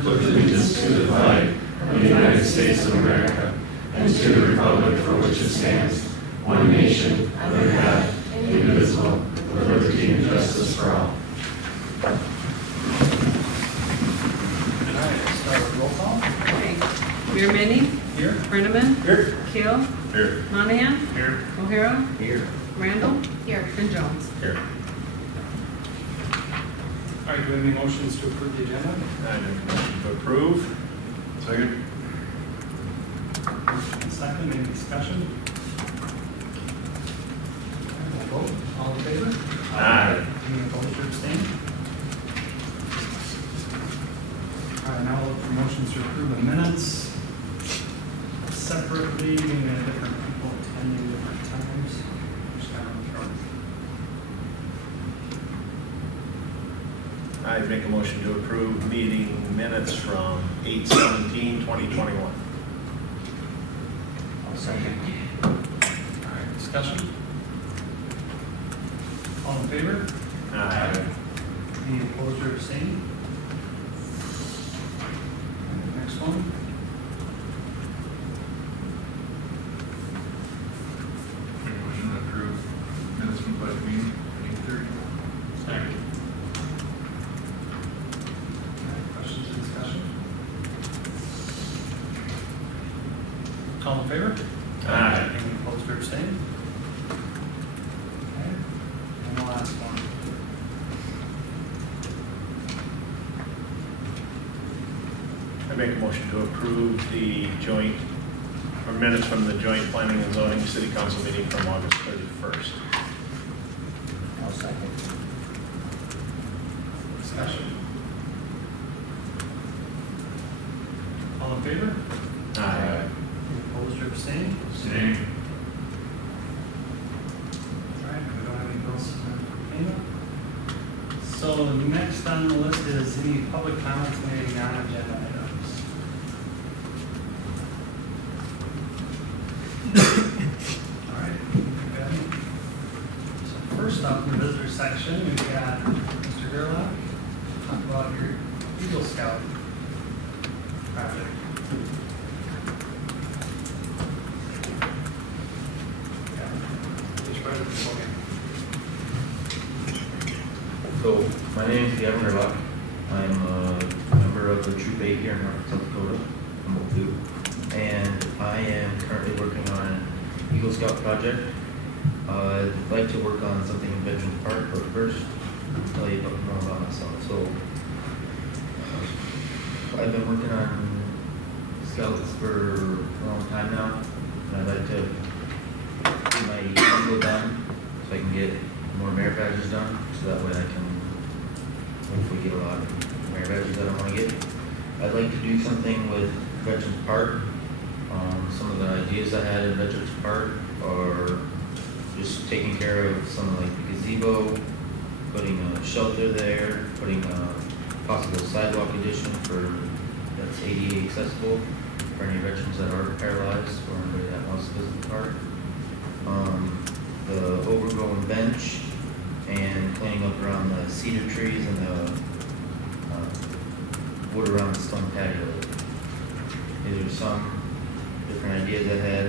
pledge allegiance to the flag of the United States of America and to the republic for which it stands, one nation, under God, indivisible, with liberty and justice for all. All right, start with roll call. Okay. Mayor Manning? Here. Brenneman? Here. Keel? Here. Monahan? Here. O'Hara? Here. Randall? Here. And Jones? Here. All right, do we have any motions to approve the agenda? I make a motion to approve. Second. Motion and second, any discussion? All right, we'll vote. All in favor? Aye. Any opposed or abstained? All right, now we'll look for motions to approve the minutes separately, meaning that different people attending different times. Just kind of throw. I make a motion to approve meeting minutes from 8/17/2021. I'll second. All right, discussion? All in favor? Aye. Any opposed or abstained? Next one. Make a motion to approve minutes from budget meeting, 8:30. Second. Questions or discussion? All in favor? Aye. Any opposed or abstained? Okay, and the last one. I make a motion to approve the joint, or minutes from the joint planning and zoning city council meeting from August 31st. I'll second. Discussion. All in favor? Aye. Any opposed or abstained? Same. All right, we don't have any bills submitted for payment. So next on the list is any public comments on any non-agenda items. All right, good. So first up in the visitor section, we've got Mr. Gerlach. Talk about your Eagle Scout project. So, my name is Gavin Gerlach. I'm a member of the Troop 8 here in Hartford, South Dakota, Mont 2. And I am currently working on an Eagle Scout project. I'd like to work on something in Veterans Park, but first, I'll tell you more about myself. So, I've been working on scouts for a long time now, and I'd like to get my Eagle done so I can get more merit badges done, so that way I can hopefully get a lot of merit badges that I want to get. I'd like to do something with Veterans Park. Some of the ideas I had in Veterans Park are just taking care of some like the gazebo, putting a shelter there, putting a possible sidewalk addition that's ADA accessible for any veterans that are paralyzed or anybody that wants to visit the park. The overgrown bench and cleaning up around the cedar trees and the wood around the stone patio. These are some different ideas I had.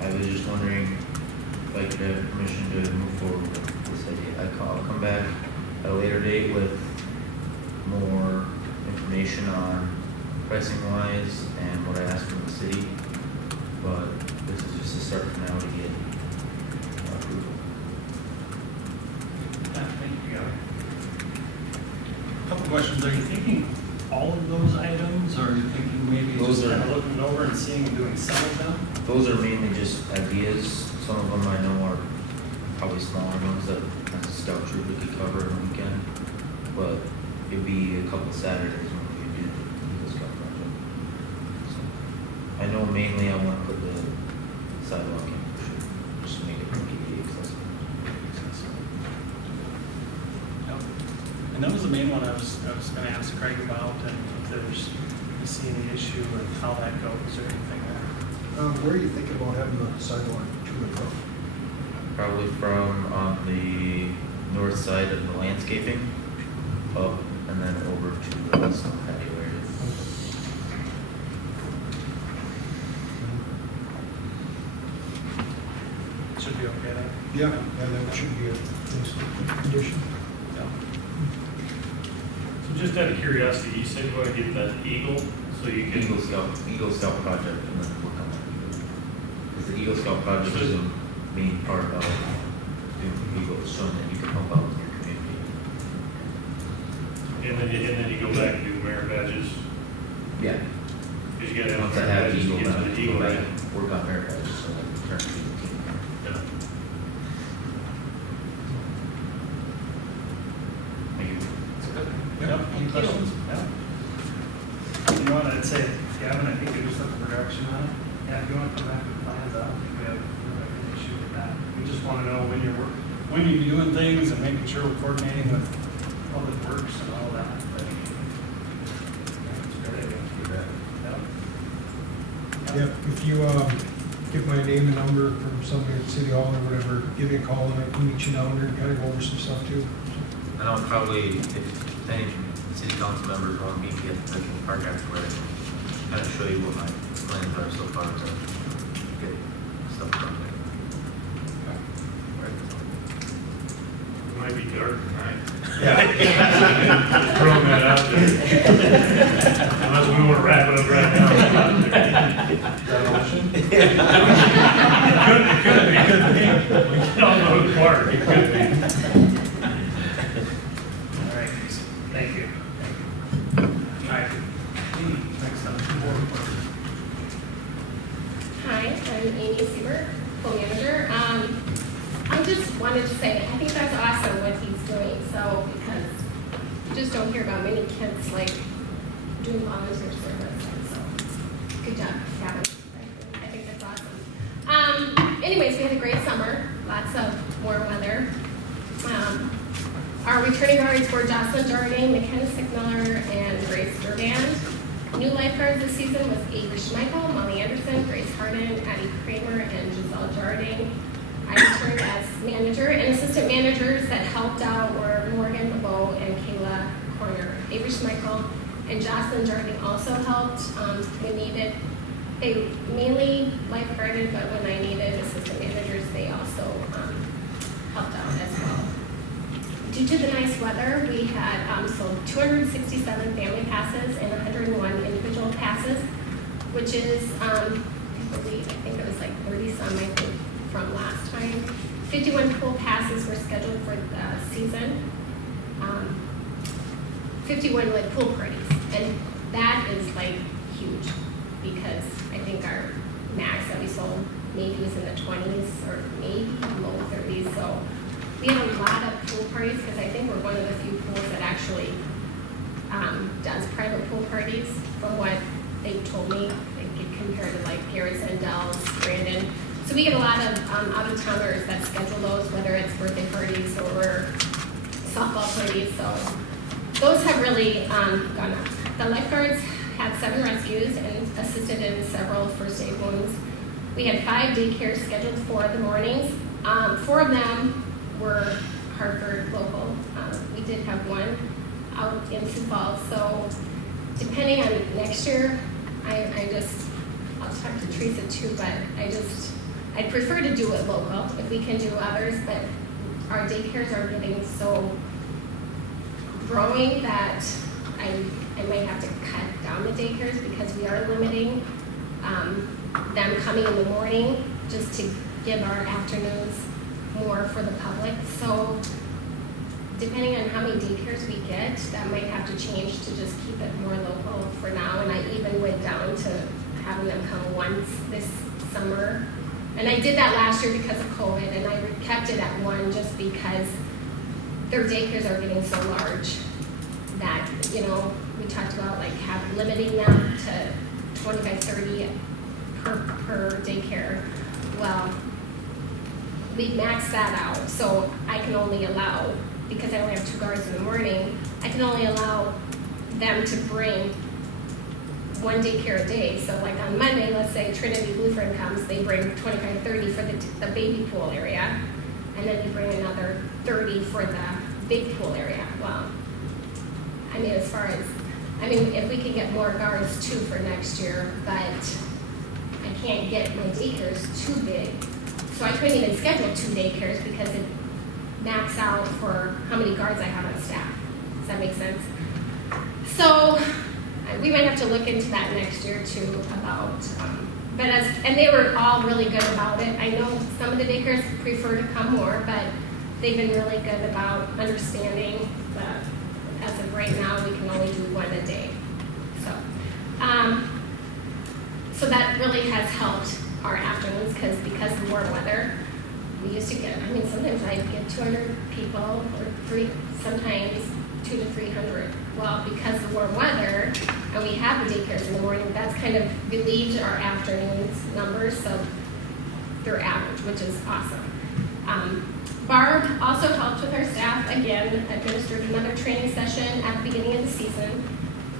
I was just wondering if I could have permission to move forward with this idea. I'll come back at a later date with more information on pricing wise and what I asked from the city, but this is just a start for now to get approval. Thank you, Gavin. Couple questions. Are you thinking all of those items, or are you thinking maybe Those just are- kind of looking over and seeing and doing some of them? Those are mainly just ideas. Some of them I know are probably smaller ones that as a scout troop we could cover in a weekend, but it'd be a couple Saturdays when we do the scout project. So, I know mainly I want to put the sidewalk in for sure, just to make it more ADA accessible. Yep. And that was the main one I was going to ask Craig about, and if there's, you see any issue with how that goes or anything there. Where are you thinking about having the sidewalk to and from? Probably from on the north side of the landscaping up and then over to the south patio area. Should be okay then. Yeah, that should be a condition. So just out of curiosity, you said you want to get that Eagle, so you can. Eagle Scout project, and then work on that. Because the Eagle Scout project is the main part of doing Eagle, is showing that you can help out in your community. And then you go back and do merit badges, Yeah. because you gotta have Once I merit have badges to Eagle, get then to I the Eagle, go back right? and work on merit badges, so then return to the team. Yeah. Thank you. Yep, any questions? Yeah. You know what, I'd say, Gavin, I think you just look for direction on it. Yeah, if you want to come back with plans, I don't think we have really an issue with that. We just want to know when you're doing things and making sure we're coordinating with public works and all that. But, yeah, it's a great idea. Yep. Yeah, if you get my name and number from somebody at City Hall or whatever, give me a call and I can meet you down there and kind of go over some stuff too. And I'll probably, if any city council members want me to get the park afterward, I can kind of show you what my plans are so far to get stuff done there. It might be dark tonight. Yeah. Throwing that out there. Unless we want to wrap it up right now. Is that an option? It could be. We don't know who part, it could be. All right, thank you. All right. Next up, board report. Hi, I'm Amy Siebert, co-manager. I just wanted to say, I think that's awesome what he's doing, so, because you just don't hear about many kids, like, doing volunteer service, and so, good job, Gavin. I think that's awesome. Anyways, we had a great summer, lots of warm weather. Our returning guards were Jocelyn Jarding, McKenna Sickmiller, and Grace Durban. New lifeguards this season was Avery Schmeichel, Molly Anderson, Grace Harden, Addie Kramer, and Giselle Jarding. I returned as manager, and assistant managers that helped out were Morgan LeBeau and Kayla Corner. Avery Schmeichel and Jocelyn Jarding also helped when needed. They mainly lifeguarded, but when I needed assistant managers, they also helped out as well. Due to the nice weather, we had sold 267 family passes and 101 individual passes, which is, I think it was like 30 some, I think, from last time. 51 pool passes were scheduled for the season. 51 like pool parties, and that is like huge because I think our max that we sold maybe was in the 20s or maybe low 30s. So we had a lot of pool parties because I think we're one of the few pools that actually does private pool parties. From what they told me, they get compared to like Garrett Sandell's, Brandon. So we get a lot of out-of-towners that schedule those, whether it's birthday parties or softball parties. So those have really gone up. The lifeguards had 7 rescues and assisted in several first aid wounds. We had 5 daycares scheduled for the mornings. 4 of them were Hartford local. We did have one out in Sioux Falls. So depending on next year, I'll talk to Teresa too, but I'd prefer to do it local if we can do others, but our daycares are getting so growing that I might have to cut down the daycares because we are limiting them coming in the morning just to give our afternoons more for the public. So depending on how many daycares we get, that might have to change to just keep it more local for now. And I even went down to having them come once this summer. And I did that last year because of COVID, and I kept it at 1 just because their daycares are getting so large that, you know, we talked about like limiting them to 25, 30 per daycare. Well, we maxed that out, so I can only allow, because I only have 2 guards in the morning, I can only allow them to bring 1 daycare a day. So like on Monday, let's say Trinity Lutheran comes, they bring 25, 30 for the baby pool area, and then you bring another 30 for the big pool area. Well, I mean, as far as, I mean, if we could get more guards too for next year, but I can't get my daycares too big. So I couldn't even schedule 2 daycares because it maxed out for how many guards I have on staff. Does that make sense? So we might have to look into that next year too about, and they were all really good about it. I know some of the daycares prefer to come more, but they've been really good about understanding that as of right now, we can only do 1 a day. So that really has helped our afternoons because of warm weather. We used to get, I mean, sometimes I'd get 200 people or sometimes 200 to 300. Well, because of warm weather and we have the daycares in the morning, that's kind of relieved our afternoons numbers, so they're average, which is awesome. Barb also helped with our staff, again, administered another training session at the beginning of the season.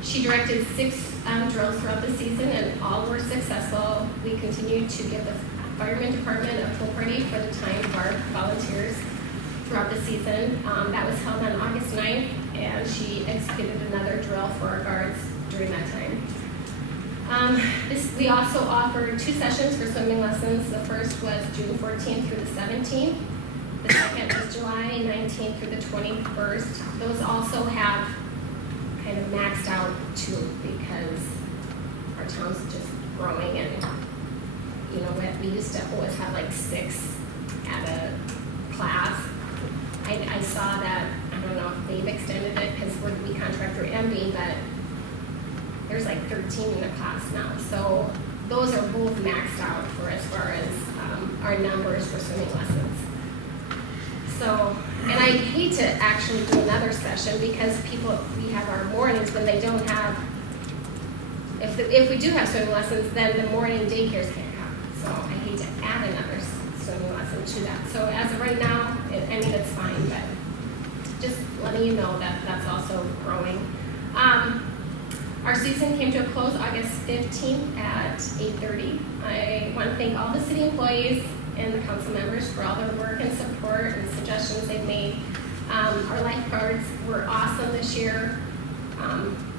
She directed 6 drills throughout the season and all were successful. We continue to give the fireman department a full party for the time Barb volunteers throughout the season. That was held on August 9th and she executed another drill for our guards during that time. We also offered 2 sessions for swimming lessons. The first was June 14th through the 17th. The second was July 19th through the 21st. Those also have kind of maxed out too because our town's just growing and, you know, we used to always have like 6 at a class. I saw that, I don't know if they've extended it because we contract through MD, but there's like 13 in the class now. So those are both maxed out for as far as our numbers for swimming lessons. So, and I hate to actually do another session because we have our mornings when they don't have, if we do have swimming lessons, then the morning daycares can't come. So I hate to add another swimming lesson to that. So as of right now, I mean, it's fine, but just letting you know that that's also growing. Our season came to a close August 15th at 8:30. I want to thank all the city employees and the council members for all their work and support and suggestions they've made. Our lifeguards were awesome this year.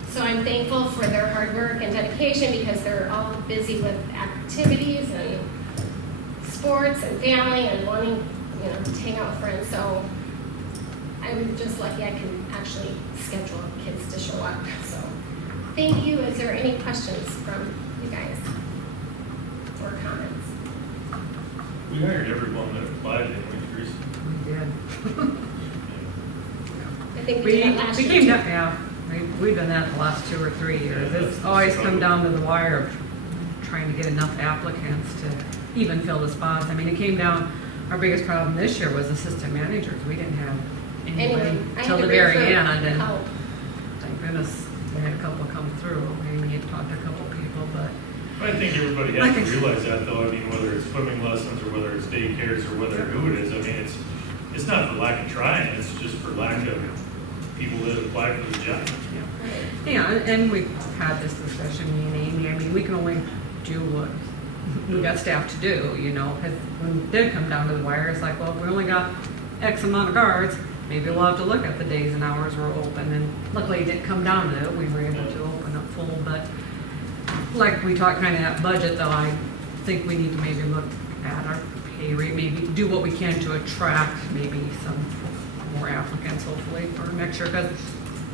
So I'm thankful for their hard work and dedication because they're all busy with activities and sports and family and wanting, you know, to hang out with friends. So I'm just lucky I can actually schedule kids to show up. So thank you. Is there any questions from you guys or comments? We hired everyone that applied, didn't we, Teresa? We did. I think we did that last year. Yeah, we've done that the last 2 or 3 years. Yeah, It's always come down to the wire of trying to get enough applicants to even fill the spots. I mean, it came down, our biggest problem this year was assistant managers. We didn't have anybody I till had the to very refer end. And help. thank goodness we had a couple come through. Maybe you talked to a couple people, but I think everybody I has to think- realize that though, I mean, whether it's swimming lessons or whether it's daycares or whether who it is, I mean, it's not for lack of trying, it's just for lack of people that apply for the job. yeah, and we've had this discussion, me and Amy. I mean, we can only do what we got staff to do, you know, because when it did come down to the wire, it's like, well, if we only got X amount of guards, maybe we'll have to look at the days and hours we're open. And luckily it didn't come down to it. We were able to open up full, but like we talked kind of that budget though, I think we need to maybe look at our pay rate, maybe do what we can to attract maybe some more applicants hopefully for next year, because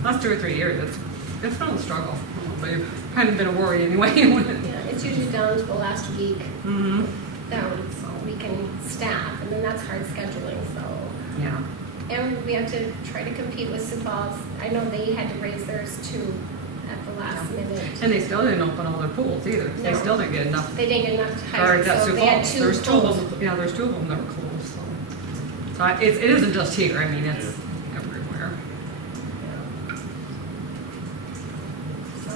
last 2 or 3 years, it's been a struggle, but it's kind of been a worry anyway. Yeah, it's usually down to the last week Mm-hmm. down, so we can staff, and then that's hard scheduling, so. Yeah. And we have to try to compete with Sioux Falls. I know they had to raise theirs too at the last minute. And they still didn't open all their pools either. They No. still didn't get enough They didn't get enough to hire, guards at so Sioux they had Falls. 2 There's 2 of pools. them, yeah, there's 2 of them that were closed, so. It isn't just here, I mean, it's everywhere. So,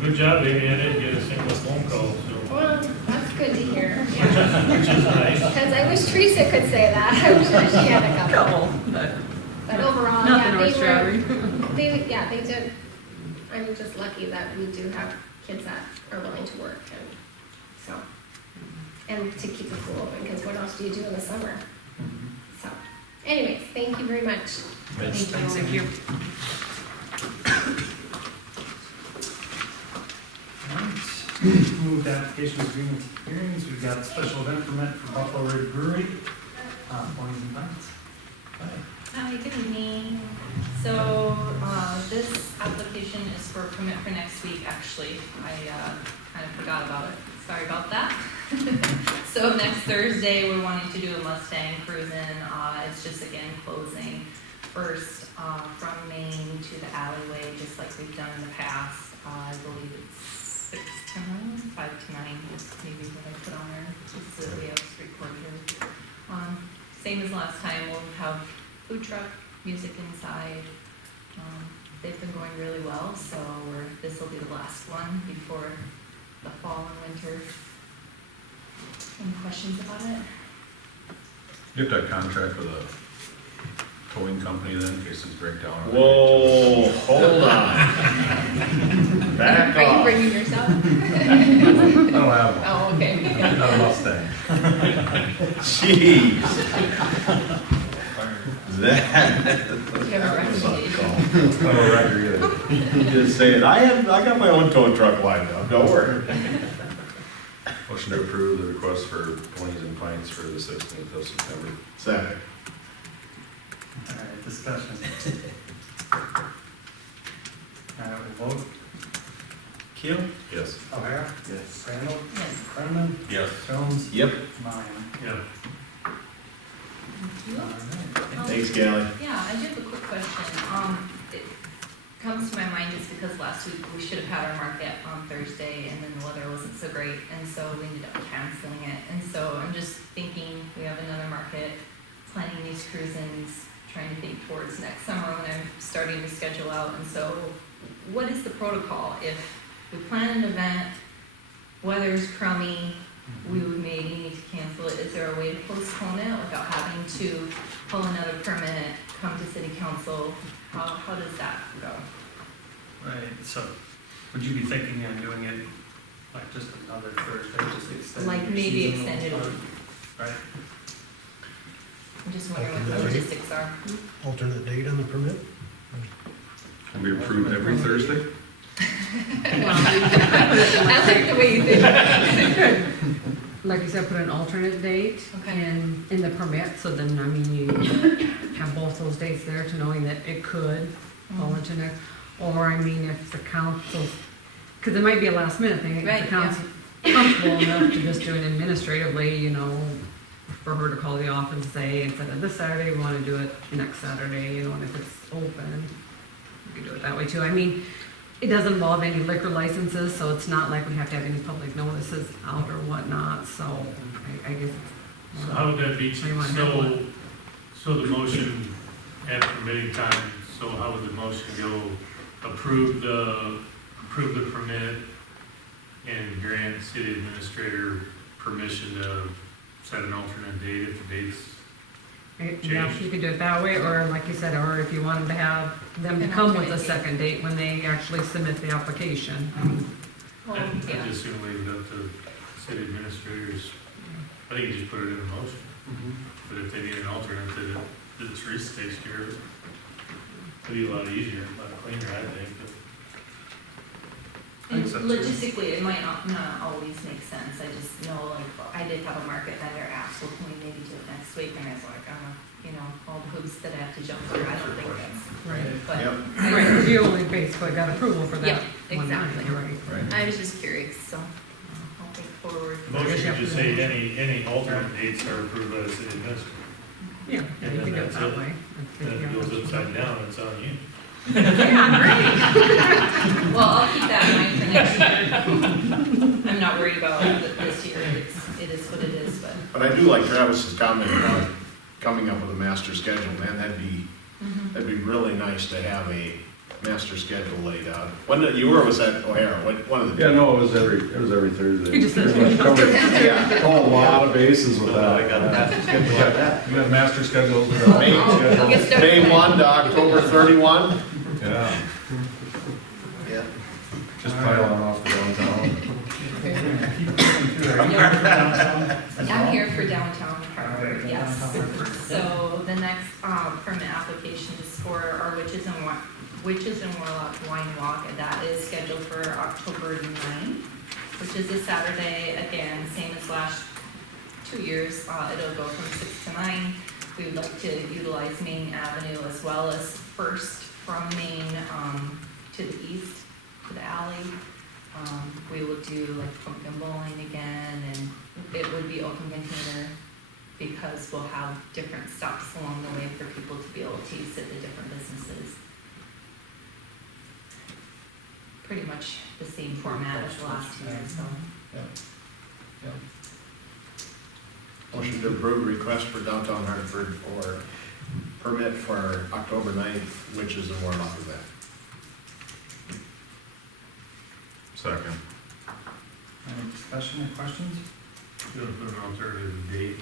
Good job, Amy, I didn't get a single phone call, so, well, that's good to hear. Yeah. which is nice. Because I wish Teresa could say that. I'm sure she had a couple. Couple, but But overall, nothing yeah, they earth-shattering. were, they did. I'm just lucky that we do have kids that are willing to work and so, and to keep the pool open, because what else do you do in the summer? So, anyways, thank you very much. Thank you. move to applications, agreements, and hearings. We've got a special event permit for Buffalo Ridge Brewery, Ponies and Pints. Hi, good evening. So, this application is for a permit for next week, actually. I kind of forgot about it. Sorry about that. So next Thursday, we're wanting to do a Mustang cruising. It's just, again, closing first from Main to the alleyway, just like we've done in the past. I believe it's 6 to 9, 5 to 9 is maybe what I put on there, just so we have street closure. Same as last time, we'll have food truck, music inside. They've been going really well, so this will be the last one before the fall and winter. Any questions about it? You have to have contract with a towing company then, in case things break down. Whoa, hold on. Back Are you off. bringing yourself? I don't have one. Oh, okay. Not a Mustang. Jeez. That. You have a recommendation? I'm a record, Just saying, I got my own tow truck lined up, don't worry. Motion to approve the request for Ponies and Pints for the 16th of September. Second. All right, discussion. All right, we'll vote. Keel? Yes. O'Hara? Yes. Randall? Yes. Brenneman? Yes. Jones? Yep. Meyer. Yeah. Thank you. All right. Thanks, Gally. Yeah, I do have a quick question. It comes to my mind just because last week we should have had our market on Thursday and then the weather wasn't so great, and so we ended up canceling it. And so I'm just thinking, we have another market, planning these cruisings, trying to think towards next summer when I'm starting to schedule out. And so what is the protocol if we plan an event, weather's crummy, we would maybe need to cancel it? Is there a way to postpone it without having to pull another permit, come to city council? How does that go? Right, so would you be thinking of doing it like just another Thursday, just extend? Like your maybe seasonal extend it. part? Right. I'm just wondering what the logistics are. Alternate date on the permit? Can be approved every Thursday? I like the way you think. Like you said, put an alternate date Okay. in the permit, so then, I mean, you have both those dates there to knowing that it could fall into next. Or, I mean, if the council, because it might be a last minute thing, if Right, the council comfortable enough to just do it administratively, you know, for her to call the office and say, instead of this Saturday, we want to do it next Saturday, you know, and if it's open, you could do it that way too. I mean, it doesn't involve any liquor licenses, so it's not like we have to have any public notices out or whatnot, so I guess. So how would that be, How you wanna handle it? so the motion at permitting time, so how would the motion go? Approve the permit and grant city administrator permission to set an alternate date if the date's Yeah, you could do it that way, or like you said, or if you wanted to have them to An come with a alternate date. second date when they actually submit the application. I mean, Well, I yeah. just assume leave it up to city administrators. I think you just put it in a motion, but if they need an alternate, then Teresa takes care of it. It'd be a lot easier, a lot cleaner, I think, but. And Thanks, that's logistically, it might not always make sense. I just know, like, I did have a market vendor ask, well, can we maybe do it next week? And I was like, you know, all the hoops that I have to jump through, I don't think that's, Right. but. Yep. Right, because you only basically got approval for that. Yeah, one night, exactly. Right. I was just curious, so I'll think forward. The motion could just say any alternate dates are approved by the city administrator. Yeah, And you then can do it that's that it. way. And if it goes upside down, it's on you. Yeah, Well, I'll keep that in mind for next year. I'm not worried about this year, it is what it is, but. But I do like Travis's comment about coming up with a master schedule, man, that'd be really nice to have a master schedule laid out. When you were was at O'Hara, one of the. Yeah, no, it was every Thursday. You just said- Pretty much covered Yeah. a lot of bases with that. I got a master schedule like that. You got master schedules, we got main Get schedule. started. May 1 to October 31. Yeah, Yeah. just pile on off the downtown. Are you here for downtown as well? I'm here for downtown Hartford, Alright, yes. downtown Hartford. So the next permit application is for our Witches and Warlock Wine Walk, and that is scheduled for October 9th. which is a Saturday, again, same as last 2 years. It'll go from 6 to 9. We would like to utilize Main Avenue as well as First from Main to the east, to the alley. We will do like pumpkin bowling again, and it would be open container because we'll have different stops along the way for people to be able to use at the different businesses. Pretty much the same format as the last 2 years, so. Motion to approve request for downtown Hartford for permit for October 9th, which is a warrant off of that. Second. Any discussion or questions? You want to put an alternative date?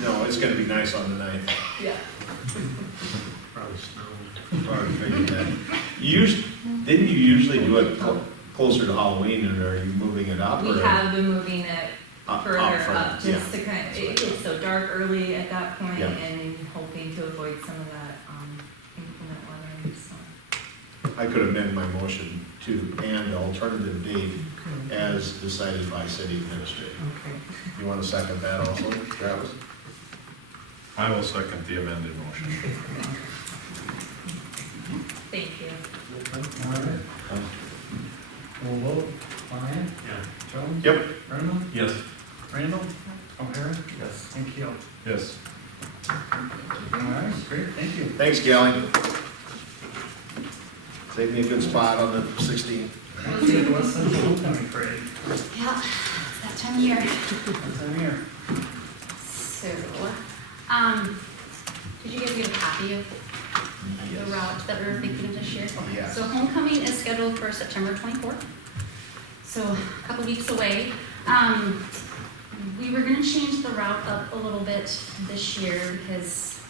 No, it's gonna be nice on the 9th. Yeah. Probably snow. Already figured that. Didn't you usually do it closer to Halloween, and are you moving it up? We or have been moving it further up, yeah. just to kind of, it gets so dark early at that point, Yeah. and hoping to avoid some of that, inclement weather, so. I could amend my motion to and the alternative date as decided by city administrator. Okay. You want to second that also, Travis? I will second the amended motion. Thank you. All right. We'll vote. Ryan? Yeah. Jones? Yep. Brennan? Yes. Randall? O'Hara? Yes. And Keel. Yes. All right, great, thank you. Thanks, Kelly. Save me a good spot on the 16th. Let's get the West Central Homecoming Parade. Yeah, it's that time of year. What's on here? So, did you guys get a copy of the route that we were thinking of this year? Yes. So homecoming is scheduled for September 24th, so a couple weeks away. We were gonna change the route up a little bit this year because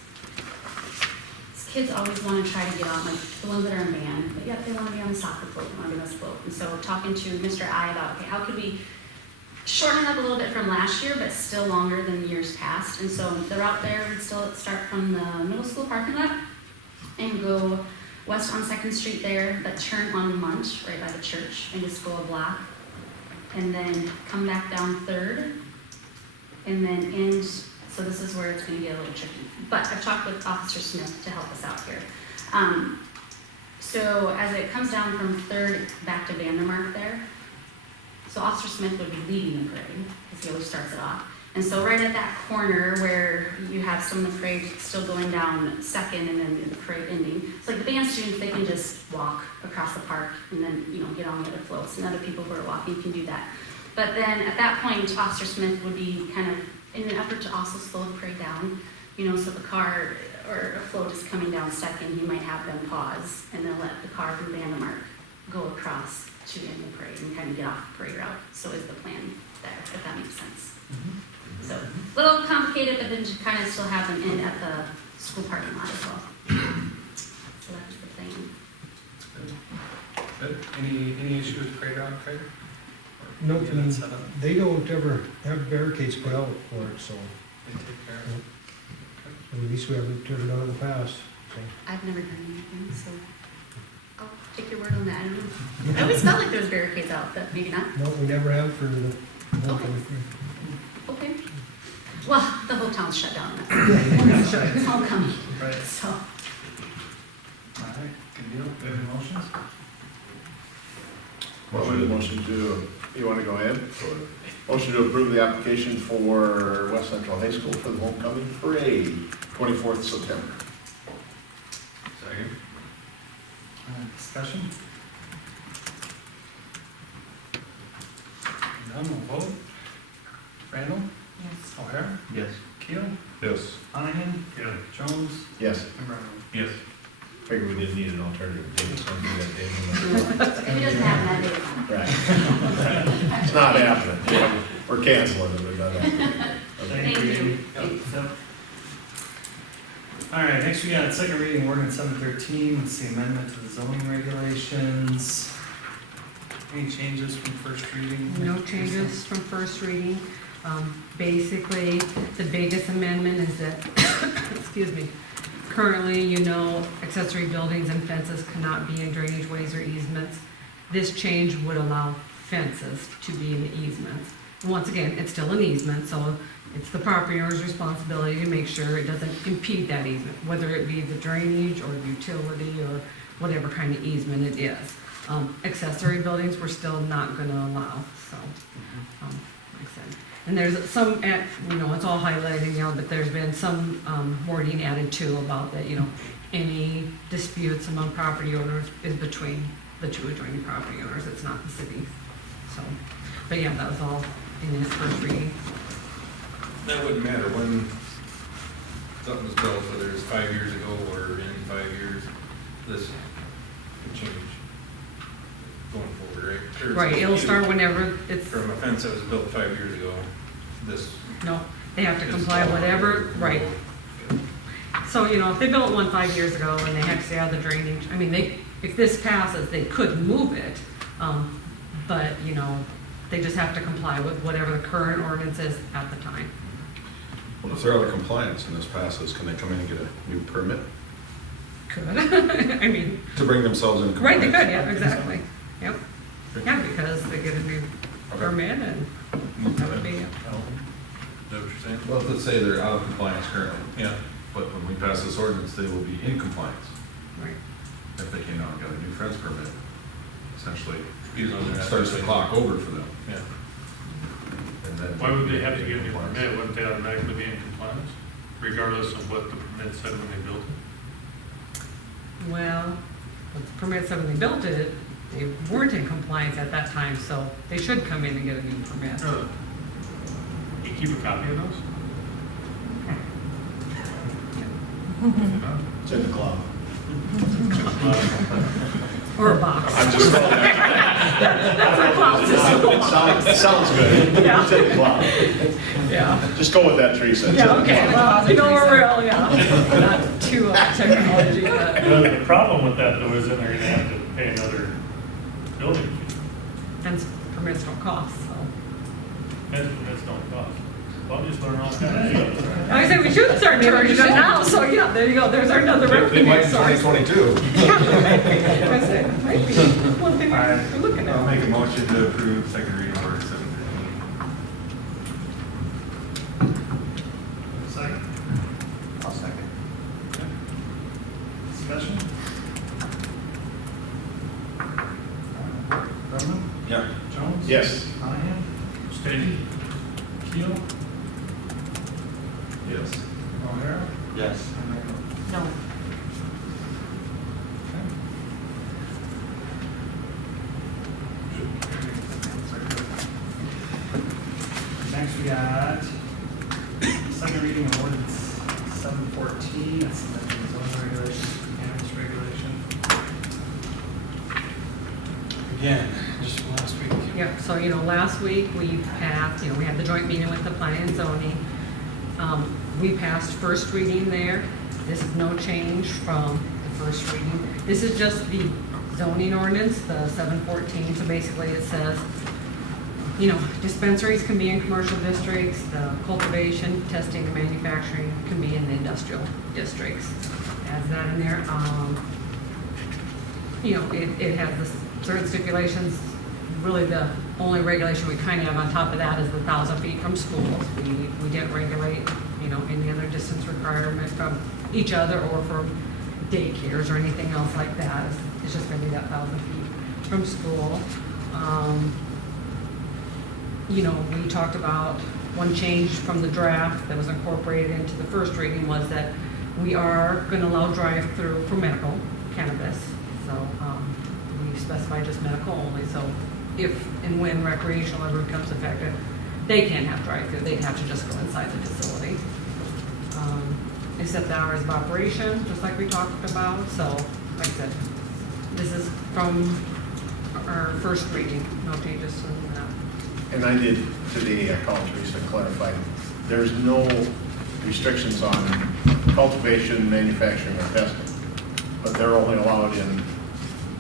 kids always want to try to get on, like the ones that are in band, but yet they want to be on the soccer float, want to be on this float. And so talking to Mr. I about, okay, how could we shorten it up a little bit from last year, but still longer than years past. And so the route there would still start from the middle school parking lot and go west on 2nd Street there, but turn on Mont right by the church and just go a block. And then come back down 3rd and then end. So this is where it's going to get a little tricky. But I've talked with Officer Smith to help us out here. So as it comes down from 3rd back to Vandermark there, so Officer Smith would be leading the parade, because he always starts it off. And so right at that corner where you have some of the parade still going down 2nd and then the parade ending, it's like the band students, they can just walk across the park and then, get on the other floats. And other people who are walking can do that. But then at that point, Officer Smith would be kind of in an effort to also slow the parade down, so the car or a float is coming down 2nd, he might have them pause and then let the car from Vandermark go across to end the parade and kind of get off the parade route. So is the plan there, if that makes sense. So a little complicated, but then to kind of still have them in at the school parking lot as well. So that's the plan. Good. Any issue with the parade route, Craig? Nope, Get it set up? they don't ever have barricades put out for it, so They take care of it. at least we haven't ever done it in the past, so. I've never done anything, so I'll take your word on that. I don't know. I always felt like there was barricades out, but maybe not. No, we never have for the homecoming. Okay. Well, the whole town's shut down. It's homecoming, Right. so. All right, good deal. Do you have any motions? Motion to, you want to go ahead? Motion to approve the application for West Central High School for the homecoming parade, 24th September. Second. Discussion? None, we'll vote. Randall? Yes. O'Hara? Yes. Keel? Yes. Monahan? Yeah. Jones? Yes, And Brennan. Yes. figured we didn't need an alternative date, so I'll do that date. If it doesn't happen, that day. Right. It's not happening. Yeah, we're canceling it, but not happening. Thank Thank you. you. Yep. All right, next we got second reading ordinance 713, it's the amendment to the zoning regulations. Any changes from first reading? No changes from first reading. Basically, the biggest amendment is that, excuse me, currently, accessory buildings and fences cannot be in drainage ways or easements. this change would allow fences to be in the easements. And once again, it's still an easement, so it's the property owner's responsibility to make sure it doesn't impede that easement, whether it be the drainage or utility or whatever kind of easement it is. Accessory buildings, we're still not gonna allow, so, like I said. And there's some, it's all highlighted, but there's been some wording added too about that, any disputes among property owners is between the two adjoining property owners, it's not the city, so. But yeah, that was all in his first reading. That wouldn't matter when something was built, whether it's 5 years ago or in 5 years, this could change going forward, right? Or Right, it'll start whenever it's, from a fence that was built 5 years ago, this. no, they have to is comply all- whatever, right. So, if they built one 5 years ago and they have to stay out of the drainage, I mean, if this passes, they could move it. But, they just have to comply with whatever the current ordinance is at the time. Well, if they're out of compliance and this passes, can they come in and get a new permit Could, I mean, to bring themselves in right, compliance? they could, yeah, exactly, yep. Yeah, because they get a new permit and that would be, Is that what you're saying? Well, let's say they're out of compliance currently, Yeah. but when we pass this ordinance, they will be in compliance. right. If they came out and got a new fence permit, essentially, Even though they're not. starts the clock over for them. Yeah. And then Why would they have to get a new permit? Wouldn't they automatically be in compliance, regardless of what the permit said when they built it? Well, the permit said when they built it, they weren't in compliance at that time, so they should come in and get a new permit. You keep a copy of those? It's in the club. Or a box. I'm just. That's a closet. It sounds good. Yeah. It's in the club. Yeah. Just go with that, Teresa. It's in Yeah, the okay, club. well, we're real, yeah. Not too technology, but. The problem with that though is that they're gonna have to pay another building fee. And permits don't cost, so. Fence permits don't cost. Well, just learn all kinds of stuff. Like I said, we should start charging them now, so yeah, there you go, there's another They might revenue in source. 2022. I said, might be one thing we're looking I'll at. make a motion to approve second reading order 715. Second? I'll second. Discussion? Brennan? Yeah. Jones? Yes. Monahan? Stady? Keel? Yes. O'Hara? Yes. And Rego. No. Next we got second reading of ordinance 714, that's the zoning regulations, cannabis regulation. Again, just from last week. Yep, so, last week we passed, we had the joint meeting with the planning and zoning. We passed first reading there. This is no change from the first reading. This is just the zoning ordinance, the 714, so basically it says, dispensaries can be in commercial districts, the cultivation, testing, and manufacturing can be in the industrial districts. Has that in there. It has the certain stipulations. Really, the only regulation we kind of have on top of that is the 1,000 feet from schools. We didn't regulate, any other distance requirement from each other or from daycares or anything else like that. It's just gonna be that 1,000 feet from school. We talked about one change from the draft that was incorporated into the first reading was that we are gonna allow drive-through for medical cannabis. So, we specify just medical only, so if and when recreational ever becomes effective, they can't have drive-through, they'd have to just go inside the facility. Except the hours of operation, just like we talked about, so, like I said, this is from our first reading, no changes to that. And I did today, I called Teresa and clarified, there's no restrictions on cultivation, manufacturing, or testing. But they're only allowed in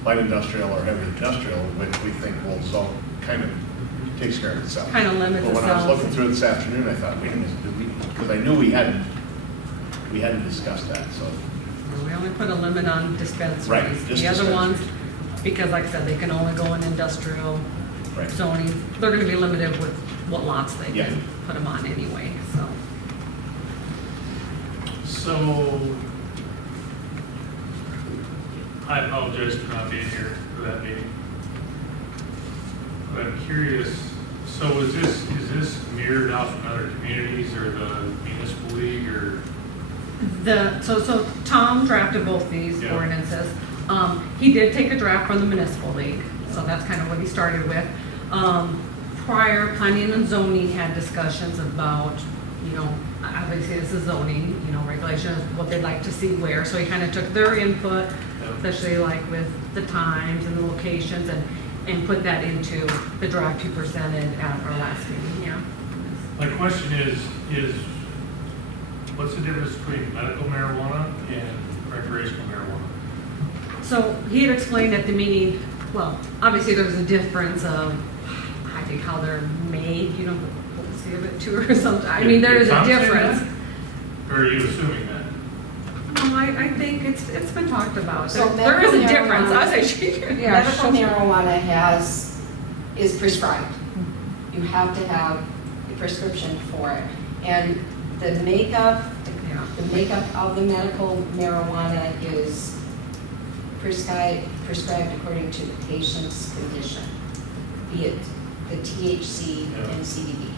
light industrial or heavy industrial, which we think will solve, kind of takes care of itself. Kind of limits But when I was itself. looking through this afternoon, I thought, wait a minute, did we, because I knew we hadn't discussed that, so. We only put a limit on dispensaries. Right, just The other ones, Because like I said, they can only go in industrial Right. zoning. They're gonna be limited with what lots they Yeah. can put them on anyway, so. So, I apologize for not being here for that meeting. But I'm curious, so is this mirrored off in other communities or the municipal league or? So Tom drafted both these Yeah. ordinances. He did take a draft from the municipal league, so that's kind of what he started with. Prior, planning and zoning had discussions about, obviously this is zoning, regulations, what they'd like to see where. So he kind of took their input, especially like with the times and the locations, and put that into the draft he presented at our last meeting, yeah. My question is what's the difference between medical marijuana and recreational marijuana? So he had explained at the meeting, well, obviously there's a difference of, I think, how they're made, the potency of it too, or something. I mean, there is a Tom saying difference. that? Or are you assuming that? No, I think it's been talked about. So There is a medical difference. marijuana- I say, yeah. Medical marijuana is prescribed. You have to have a prescription for it. And the makeup of the medical marijuana is prescribed according to the patient's condition, be it the THC and CBD,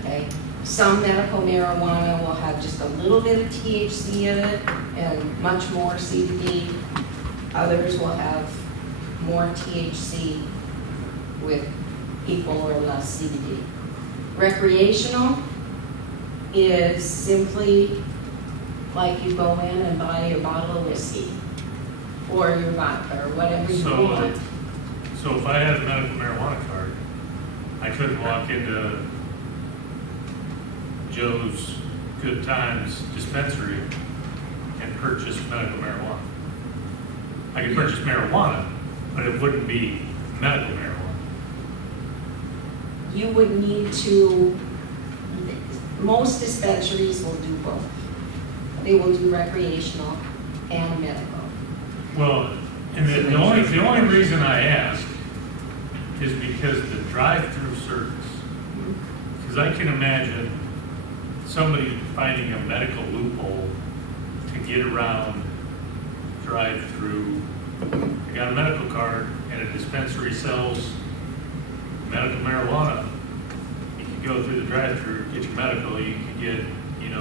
okay? Some medical marijuana will have just a little bit of THC in it and much more CBD. Others will have more THC with equal or less CBD. Recreational is simply like you go in and buy your bottle of whiskey or your vodka or whatever you want. So if I had a medical marijuana card, I couldn't walk into Joe's Good Times dispensary and purchase medical marijuana. I could purchase marijuana, but it wouldn't be medical marijuana. You would need to, most dispensaries will do both. They will do recreational and medical. Well, and the only reason I ask is because the drive-through service. Because I can imagine somebody finding a medical loophole to get around drive-through. I got a medical card and a dispensary sells medical marijuana. You can go through the drive-through, get your medical, you can get,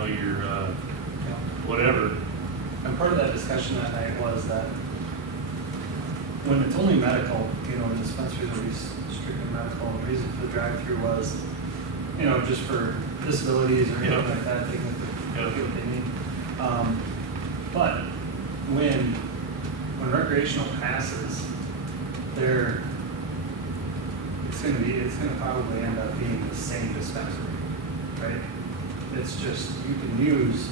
your whatever. And part of that discussion that night was that when it's only medical, the dispensaries will be strictly medical. The reason for the drive-through was, just for disabilities or anything like that, they can get what they need. But when recreational passes, it's gonna probably end up being the same dispensary, right? It's just, you can use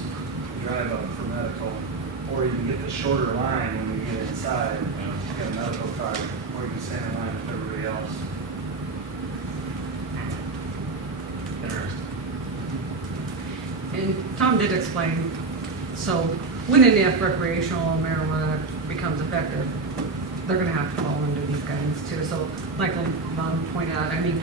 the drive up for medical, or you can get the shorter line when you get inside, get a medical card, or you can stand in line with everybody else. Interesting. And Tom did explain, so when and if recreational marijuana becomes effective, they're gonna have to fall under these guidance too. So like Mom pointed out, I mean,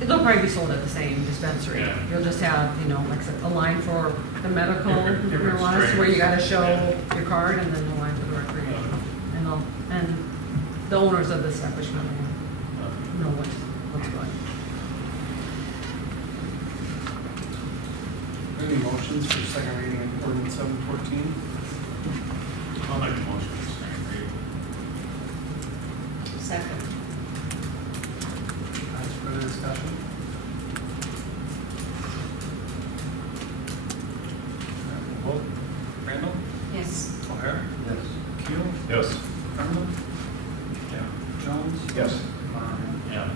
they'll probably be sold at the same dispensary. Yeah. You'll just have, like I said, a line for the medical Different marijuana, where you gotta show strains. your card, and then the line for the recreational. And the owners of the establishment will know what's going. Any motions for second reading of ordinance 714? I'll make a motion for second reading. Second. Further discussion? Vote. Randall? Yes. O'Hara? Yes. Keel? Yes. Brennan? Yeah. Jones? Yes. Monahan? Yeah.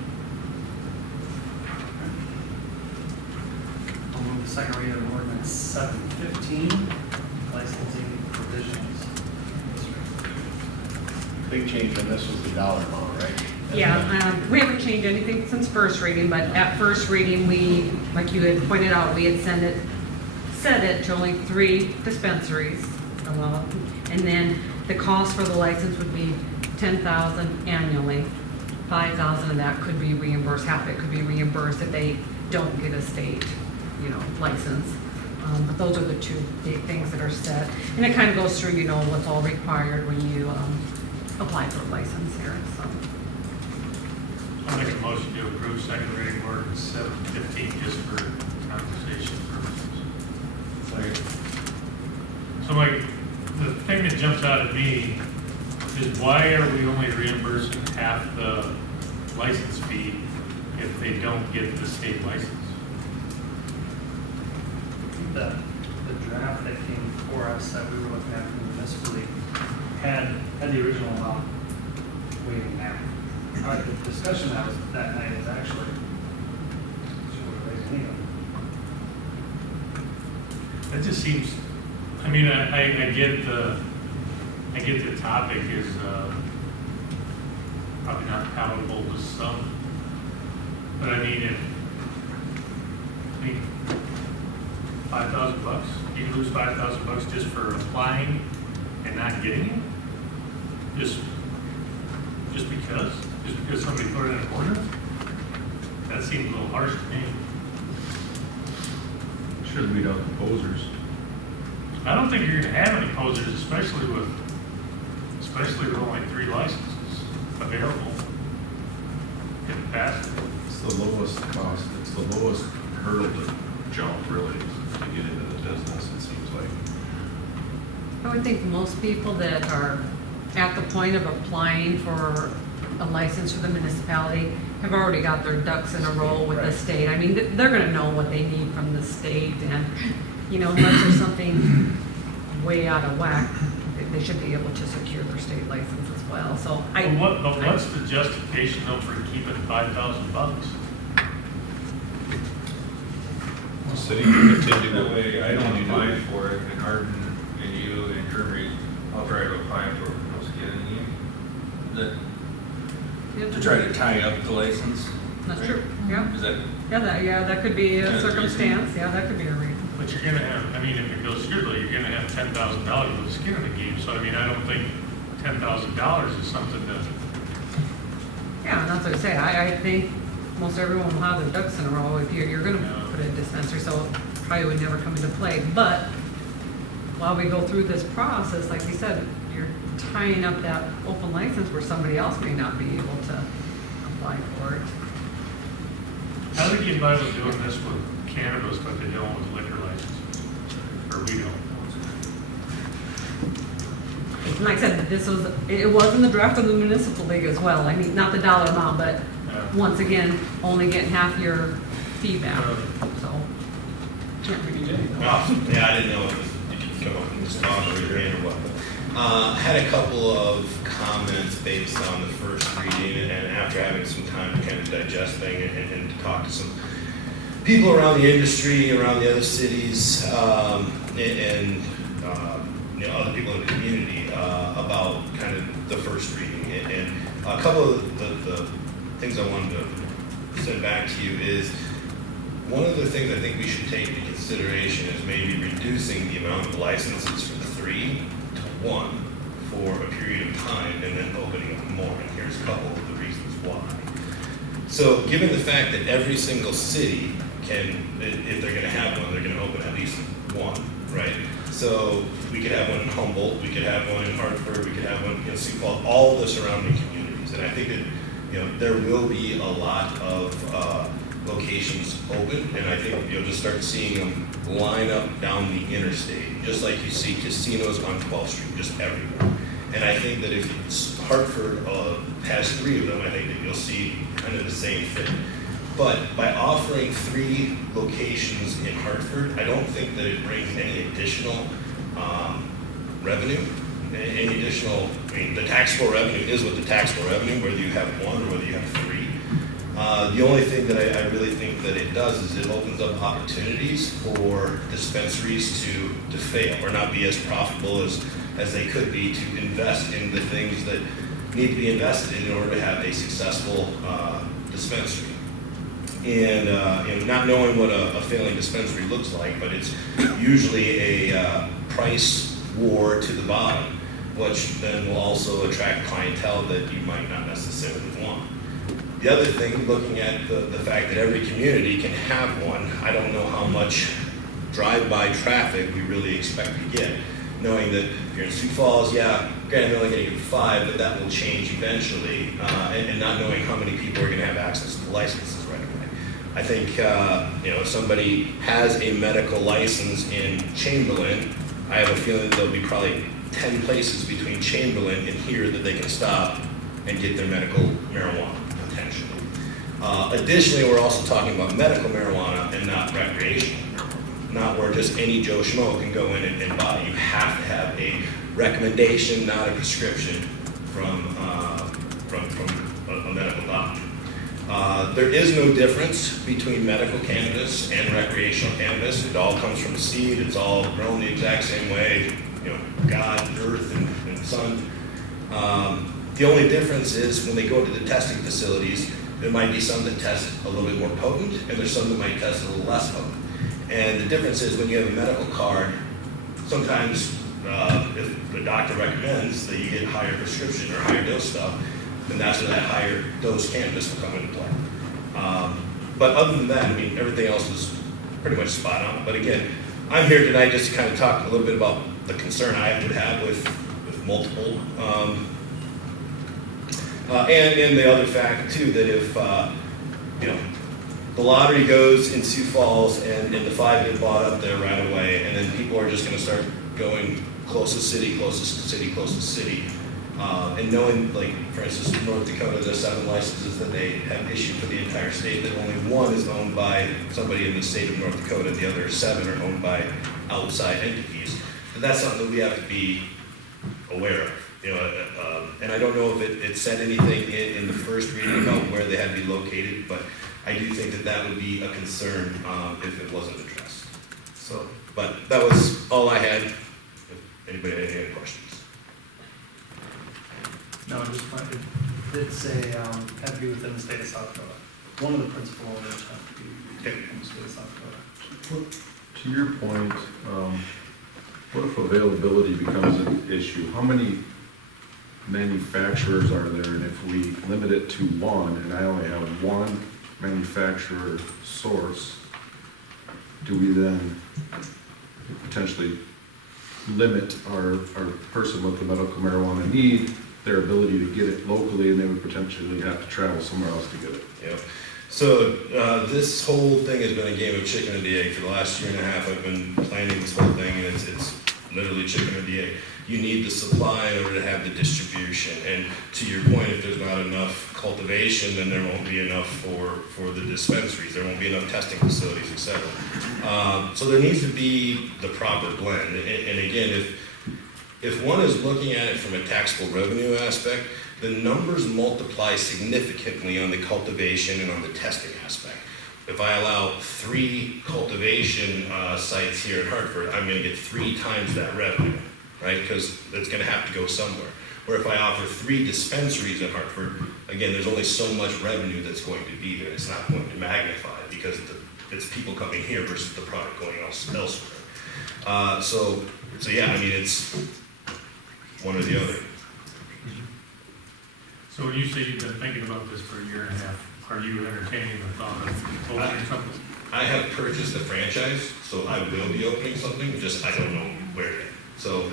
I'll move the second reading of ordinance 715, licensing provisions. Big change on this was the dollar amount, right? Yeah, we haven't changed anything since first reading, but at first reading, we, like you had pointed out, we had set it to only 3 dispensaries. And then the cost for the license would be $10,000 annually. 5,000 of that could be reimbursed, half of it could be reimbursed if they don't get a state, license. But those are the two big things that are set. And it kind of goes through, what's all required when you apply for a license here, so. I'll make a motion to approve second reading ordinance 715 just for conversation purposes. So the thing that jumps out at me is why are we only reimbursing half the license fee if they don't get the state license? The draft that came before us that we were looking at from the municipal league had the original amount waiving half. The discussion that night is actually, should we raise any of them? That just seems, I mean, I get the topic is probably not palatable to some, but I mean, $5,000, you can lose $5,000 just for applying and not getting it? Just because somebody put it in an ordinance? That seems a little harsh to me. Should weed out the posers. I don't think you're gonna have any posers, especially with only 3 licenses available. If it passes. It's the lowest cost, it's the lowest hurdle to jump really to get into the business, it seems like. I would think most people that are at the point of applying for a license for the municipality have already got their ducks in a row with the state. I mean, they're gonna know what they need from the state, and, unless there's something way out of whack, they should be able to secure their state license as well, so What's the justification though for keeping $5,000? The city can continue That to. way, I don't apply for it, and Arden and you and Germany, I'll try to apply for it, once again, to try to tie up the license. That's right? true, yeah. Is that, That could be a Yeah, circumstance, that could be a reason. But you're gonna have, I mean, if it goes through, though, you're gonna have $10,000 with skin in the game, so I mean, I don't think $10,000 is something to, Yeah, that's what I say, I think most everyone will have their ducks in a row if you're gonna Yeah. put a dispensary, so it probably would never come into play, but while we go through this process, like you said, you're tying up that open license where somebody else may not be able to apply for it. how do we get by with doing this with cannabis, but they don't with liquor licenses? Or we don't? And like I said, it was in the draft of the municipal league as well, I mean, not the dollar amount, but Yeah. once again, only getting half your fee back, so. Yeah, I didn't know if you could come up and just talk or your hand or what. Had a couple of comments based on the first reading, and after having some time to kind of digest things and to talk to some people around the industry, around the other cities, and other people in the community about kind of the first reading. And a couple of the things I wanted to send back to you is, one of the things I think we should take into consideration is maybe reducing the amount of licenses from 3 to 1 for a period of time, and then opening up more. And here's a couple of the reasons why. So given the fact that every single city can, if they're going to have one, they're going to open at least one, right? So we could have one in Humboldt, we could have one in Hartford, we could have one in Sioux Falls, all the surrounding communities. And I think that there will be a lot of locations open, and I think you'll just start seeing them line up down the interstate, just like you see casinos on 12th Street, just everywhere. And I think that if Hartford has 3 of them, I think that you'll see kind of the same thing. But by offering 3 locations in Hartford, I don't think that it brings any additional revenue. Any additional, I mean, the taxable revenue is what the taxable revenue, whether you have 1 or whether you have 3. The only thing that I really think that it does is it opens up opportunities for dispensaries to fail or not be as profitable as they could be, to invest in the things that need to be invested in order to have a successful dispensary. And not knowing what a failing dispensary looks like, but it's usually a price war to the bottom. which then will also attract clientele that you might not necessarily want. The other thing, looking at the fact that every community can have one, I don't know how much drive-by traffic we really expect to get, knowing that if you're in Sioux Falls, yeah, granted, they're only going to get 5, but that will change eventually, and not knowing how many people are going to have access to licenses right away. I think, if somebody has a medical license in Chamberlain, I have a feeling that there'll be probably 10 places between Chamberlain and here that they can stop and get their medical marijuana, potentially. Additionally, we're also talking about medical marijuana and not recreational. Not where just any Joe Schmo can go in and buy. You have to have a recommendation, not a prescription from a medical doctor. There is no difference between medical cannabis and recreational cannabis. It all comes from the seed. It's all grown the exact same way. God, earth, and sun. The only difference is when they go to the testing facilities, there might be some that test a little bit more potent, and there's some that might test a little less potent. And the difference is when you have a medical card, sometimes if the doctor recommends that you get higher prescription or higher dose stuff, then that's where that higher dose cannabis will come into play. But other than that, I mean, everything else is pretty much spot on. But again, I'm here tonight just to kind of talk a little bit about the concern I would have with multiple. And the other fact too, that if, the lottery goes in Sioux Falls and the 5 get bought up there right away, and then people are just going to start going closest city, closest city, closest city. And knowing, like, for instance, North Dakota, there's 7 licenses that they have issued for the entire state, that only 1 is owned by somebody in the state of North Dakota, the other 7 are owned by outside entities. And that's something that we have to be aware of. And I don't know if it said anything in the first reading about where they had to be located, but I do think that would be a concern if it wasn't addressed. So, but that was all I had. If anybody had any questions? No, just wanted, it did say, had to be within the state of South Dakota. One of the principal owners have to be within the state of South Dakota. To your point, what if availability becomes an issue? How many manufacturers are there? And if we limit it to 1, and I only have 1 manufacturer source, do we then potentially limit our person with the medical marijuana need, their ability to get it locally, and they would potentially have to travel somewhere else to get it? Yeah. So this whole thing has been a game of chicken and the egg. For the last year and a half, I've been planning this whole thing, and it's literally chicken and the egg. You need the supply in order to have the distribution. And to your point, if there's not enough cultivation, then there won't be enough for the dispensaries. There won't be enough testing facilities, etc. So there needs to be the proper blend. And again, if one is looking at it from a taxable revenue aspect, the numbers multiply significantly on the cultivation and on the testing aspect. If I allow 3 cultivation sites here in Hartford, I'm going to get 3 times that revenue, right? Because it's going to have to go somewhere. Or if I offer 3 dispensaries in Hartford, again, there's only so much revenue that's going to be there. It's not going to magnify because it's people coming here versus the product going elsewhere. So yeah, I mean, it's one or the other. So when you say you've been thinking about this for a year and a half, are you entertaining the thought of opening something? I have purchased a franchise, so I will be opening something, just I don't know where yet. So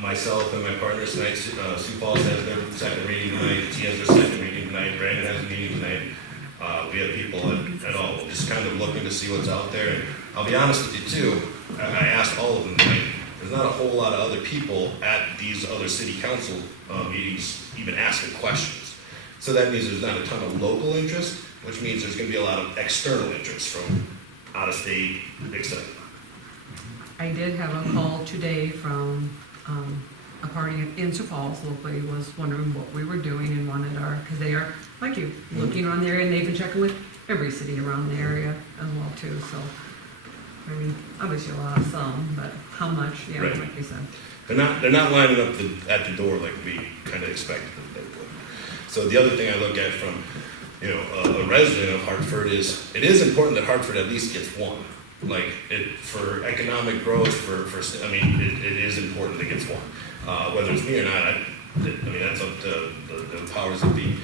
myself and my partner tonight, Sioux Falls has their second reading tonight, T has their second reading tonight, Brandon has a meeting tonight. We have people at all, just kind of looking to see what's out there. And I'll be honest with you too, I asked all of them tonight, there's not a whole lot of other people at these other city council meetings even asking questions. So that means there's not a ton of local interest, which means there's going to be a lot of external interest from out of state, etc. I did have a call today from a party in Sioux Falls locally, was wondering what we were doing and wanted because they are, like you, looking around there, and they've been checking with every city around the area as well too, so. I mean, obviously a lot of some, but how much, yeah, Right. like you said. They're not lining up at the door like we kind of expected them to. So the other thing I look at from a resident of Hartford is, it is important that Hartford at least gets 1. like, for economic growth, I mean, it is important that gets one. Whether it's me or not, I mean, that's up to the powers that be.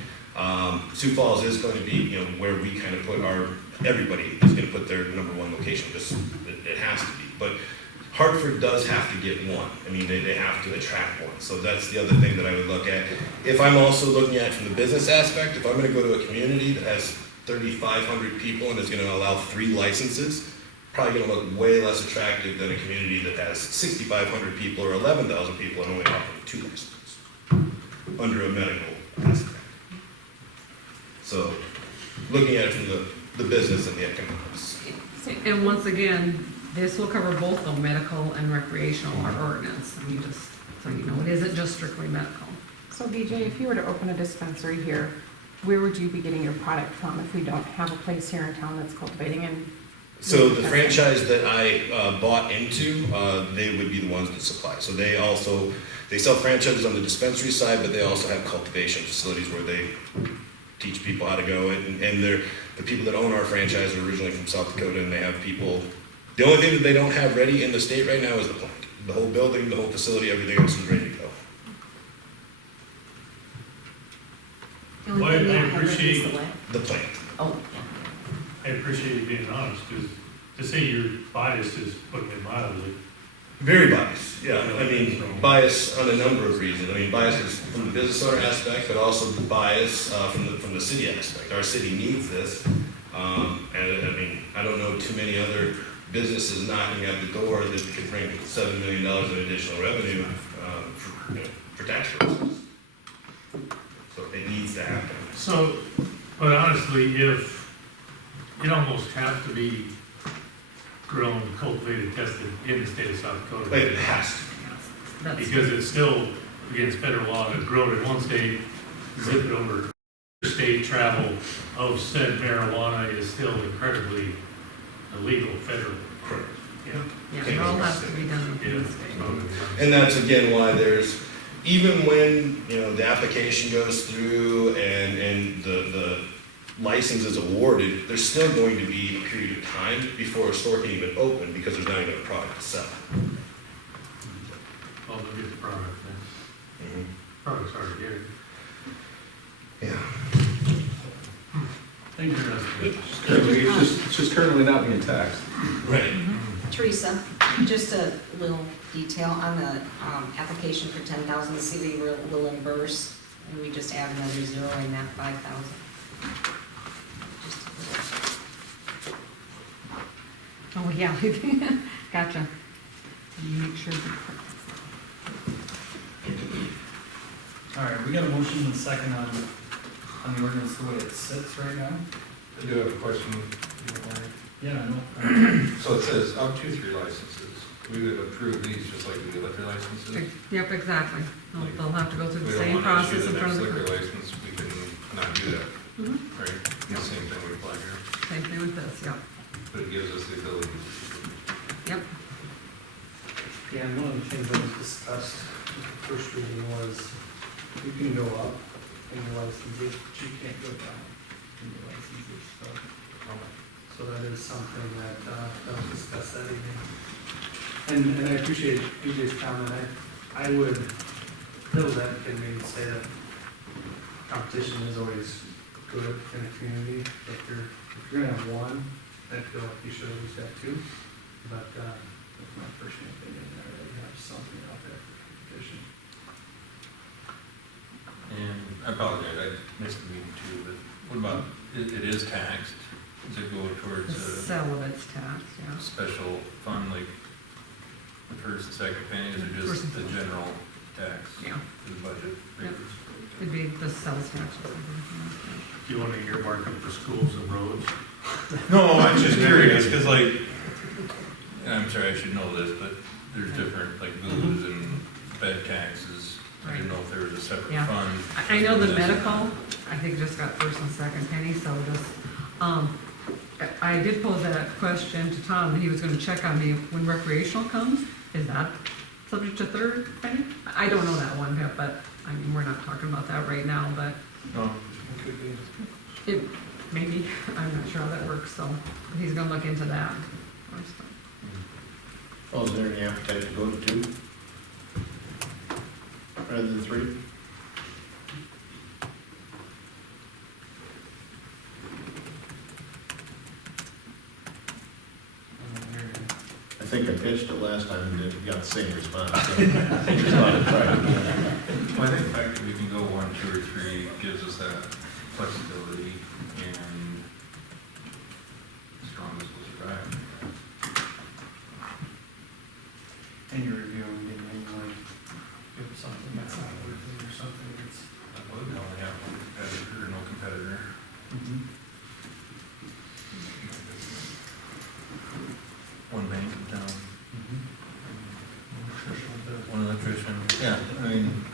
Sioux Falls is going to be, you know, where we kind of put everybody is going to put their number one location, just, it has to be. But Hartford does have to get one. I mean, they have to attract one. So that's the other thing that I would look at. If I'm also looking at it from the business aspect, if I'm going to go to a community that has 3,500 people and is going to allow 3 licenses, probably going to look way less attractive than a community that has 6,500 people or 11,000 people and only offering 2 licenses under a medical aspect. So, looking at it from the business and the economics. And once again, this will cover both the medical and recreational, our ordinance. I mean, just so you know, it isn't just strictly medical. So BJ, if you were to open a dispensary here, where would you be getting your product from if we don't have a place here in town that's cultivating and? So the franchise that I bought into, they would be the ones that supply. So they sell franchises on the dispensary side, but they also have cultivation facilities where they teach people how to go. And the people that own our franchise are originally from South Dakota, and they have people. The only thing that they don't have ready in the state right now is the plant. The whole building, the whole facility, everything else is ready to go. The only Well, I thing they don't have ready is appreciate- the what? The plant. Oh, I appreciate you being honest, because to say you're biased is putting it mildly. Very biased, yeah. I mean, bias on a number of reasons. I mean, bias is from the business owner aspect, but also bias from the city aspect. Our city needs this, and I mean, I don't know too many other businesses knocking at the door that could bring $7 million in additional revenue for tax purposes. So it needs to happen. So, but honestly, if it almost has to be grown, cultivated, tested in the state of South Dakota. But it has to. That's Because it's still against federal law to grow it in one state, zip it over. State travel of said marijuana is still incredibly illegal federally. Correct. Yeah. Yeah, it all has to be done in the state. And that's again why there's, even when, you know, the application goes through and the license is awarded, there's still going to be a period of time before a store can even open because there's not even a product to sell. Well, they'll get the product then. Product's already here. Yeah. Thank you, Justin. It's just currently not being taxed. Right. Teresa, just a little detail on the application for 10,000, the city will reimburse, and we just add another 0 in that 5,000. Oh, yeah, gotcha. You make sure. All right, we got a motion and a second on the ordinance the way it sits right now. I do have a question. if you don't mind. Yeah, I know. So it says up to 3 licenses. We would approve these just like we do liquor licenses. Yep, exactly. They'll have to go through We the don't same want to process issue in the front next of the. liquor license, we can not do that, Mhm. right? The same thing we apply here, Same thing with this, yep. but it gives us the ability. Yep. Yeah, and one of the things that was discussed at the first reading was you can go up in your licenses, but you can't go down in your licenses, so that is something that was discussed that evening. And I appreciate BJ's comment. I would devil's advocate maybe say that competition is always good in a community. If you're gonna have one, I feel like you should at least have 2. But that's my personal opinion. I really have something out there for competition. And I apologize, I missed the meeting too, but what about, it is taxed? Does it go towards The a sale of its tax, yeah. special fund like the first and second pennies, or just First- the general tax? Yeah. For the budget? Yep. It'd be the sales tax or something like that. Do you want to earmark them for schools and roads? No, I'm just curious, because like, and I'm sorry, I should know this, but there's different, like booze and bed taxes. I didn't know if there was a separate Yeah. fund. I know the for this. medical, I think just got first and second penny, so just, I did pose that question to Tom, and he was gonna check on me when recreational comes, is that subject to third penny? I don't know that one yet, but, I mean, we're not talking about that right now, but No, it could be. it, maybe, I'm not sure how that works, so he's gonna look into that. enforcement. Oh, is there any appetite to go to 2? Rather than 3? I think I pitched it last time and it got the same response. So I just thought I'd try it again. Well, I think the fact that we can go 1, 2, or 3 gives us that flexibility and the strongest will survive. And you're reviewing it anyway, if something that's not working or something that's. I would only have one competitor or no competitor. One bank in town, one electrician. Yeah, I mean,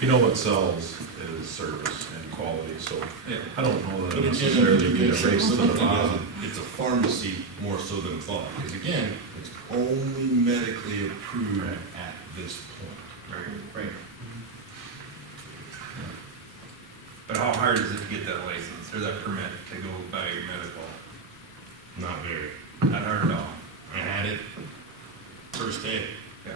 You know what sells is service and quality, so yeah. I don't know that But it's necessarily generally be a good race to the bottom. it's a pharmacy more so than thought, because again, it's only medically approved Right. at this point. Right. But how hard is it to get that license or that permit to go buy your medical? Not very. Not hard at all. I had it first day. Yeah.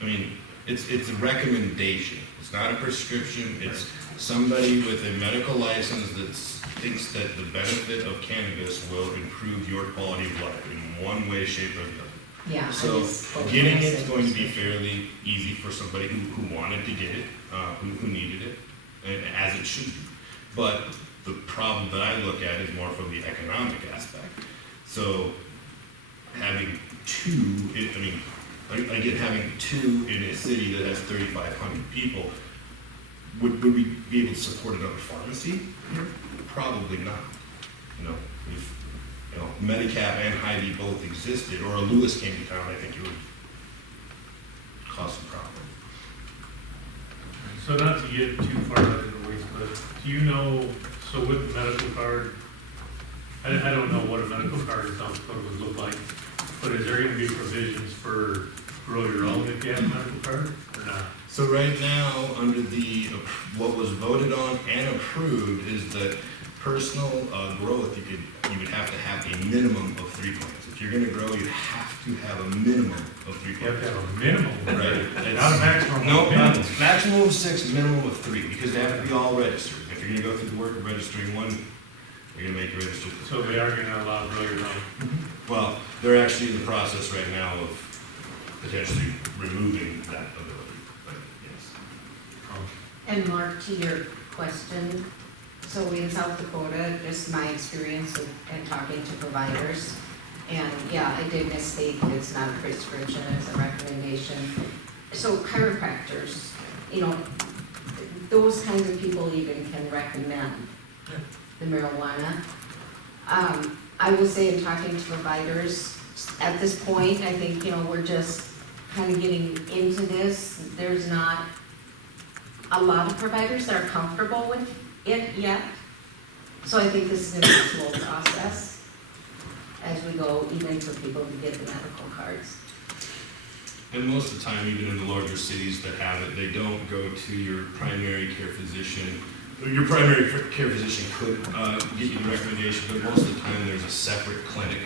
I mean, it's a recommendation. It's not a prescription. It's somebody with a medical license that thinks that the benefit of cannabis will improve your quality of life in one way, shape, or another. Yeah. I So just- getting it's going to be fairly easy for somebody who wanted to get it, who needed it, and as it should be. But the problem that I look at is more from the economic aspect. So having 2, I get having 2 in a city that has 3,500 people. Would we be able to support another pharmacy here? Probably not. You know, if Medicap and Hy-Vee both existed, or a Lewis came to town, I think it would cause some problems. So not to get too far out of the weeds, but do you know, so with the medical card, I don't know what a medical card in South Dakota would look like, but is there gonna be provisions for grow your own if you have a medical card or not? So right now, under what was voted on and approved is that personal growth, you would have to have a minimum of 3 plants. If you're gonna grow, you have to have a minimum of 3 You have plants. to have a minimum, Right. not a maximum. No, minimum. maximum of 6, minimum of 3, because they have to be all registered. If you're gonna go through the work of registering one, you're gonna make it registered. So they are gonna allow grow your own. Well, they're actually in the process right now of potentially removing that ability, but yes. And Mark, to your question, so in South Dakota, just my experience and talking to providers, and yeah, I did misstate, it's not a prescription, it's a recommendation. So chiropractors, those kinds of people even can recommend the marijuana. I will say in talking to providers, at this point, I think, we're just kind of getting into this. There's not a lot of providers that are comfortable with it yet. So I think this is going to be a slow process as we go, even for people to get the medical cards. And most of the time, even in the larger cities that have it, they don't go to your primary care physician. Your primary care physician could get you the recommendation, but most of the time there's a separate clinic,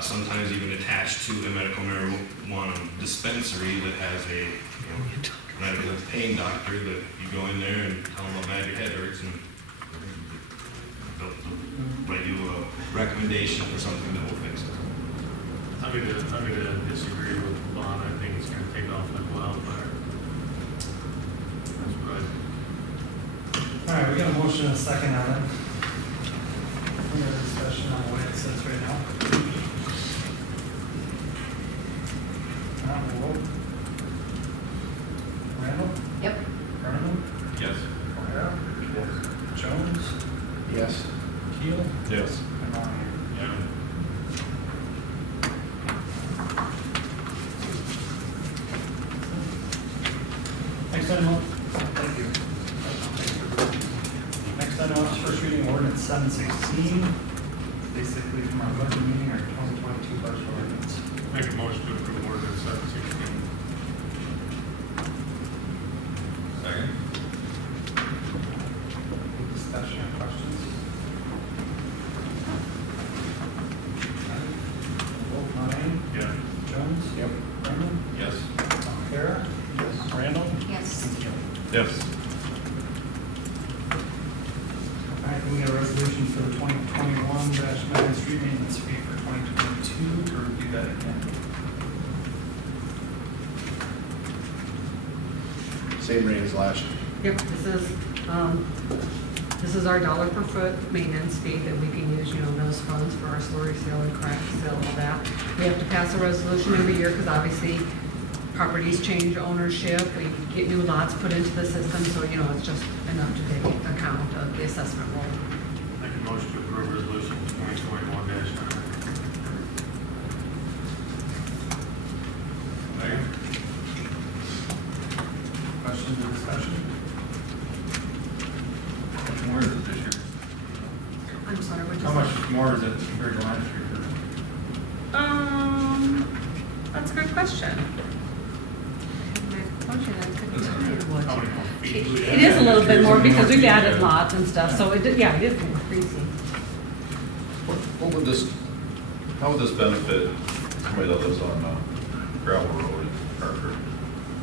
sometimes even attached to a medical marijuana dispensary that has a medical pain doctor that you go in there and tell them how bad your head hurts, and they'll write you a recommendation for something that will fix it. I'm gonna disagree with Lon. I think it's gonna take off like wildfire. That's what I. All right, we got a motion and a second on it. We have a discussion on the way it sits right now. We'll vote. Randall? Yep. Brenneman? Yes. O'Hara? Yes. Jones? Yes. Keel? Yes. And Monahan. Yeah. Next item up. Thank you. Next item up is first reading ordinance 716, basically from our budget meeting, our 2022 budget ordinance. Make a motion to approve ordinance 716. Second. Any discussion or questions? Ryan? Yeah. Jones? Yep. Brennan? Yes. Kara? Yes. Randall? Yes. And Keel. Yes. All right, then we got a resolution for the 2021-9 street maintenance fee for 2022 to review that again. Same rate as last year. Yep, this is our dollar per foot maintenance fee that we can use, you know, those funds for our slurry seal and crack seal, all that. We have to pass a resolution every year because obviously properties change ownership, we get new lots put into the system, so, you know, it's just an up-to-date account of the assessment roll. Make a motion to approve resolution 2021-9. Questions or discussion? How much more is it this year? I'm sorry, what How much more is it compared to last year? That's a good question. My budget, I couldn't tell you what. How many more feet do we It is a little bit more because we've added Yeah. lots and stuff, so it is increasing. What would this, how would this benefit somebody that lives on gravel road in Hartford?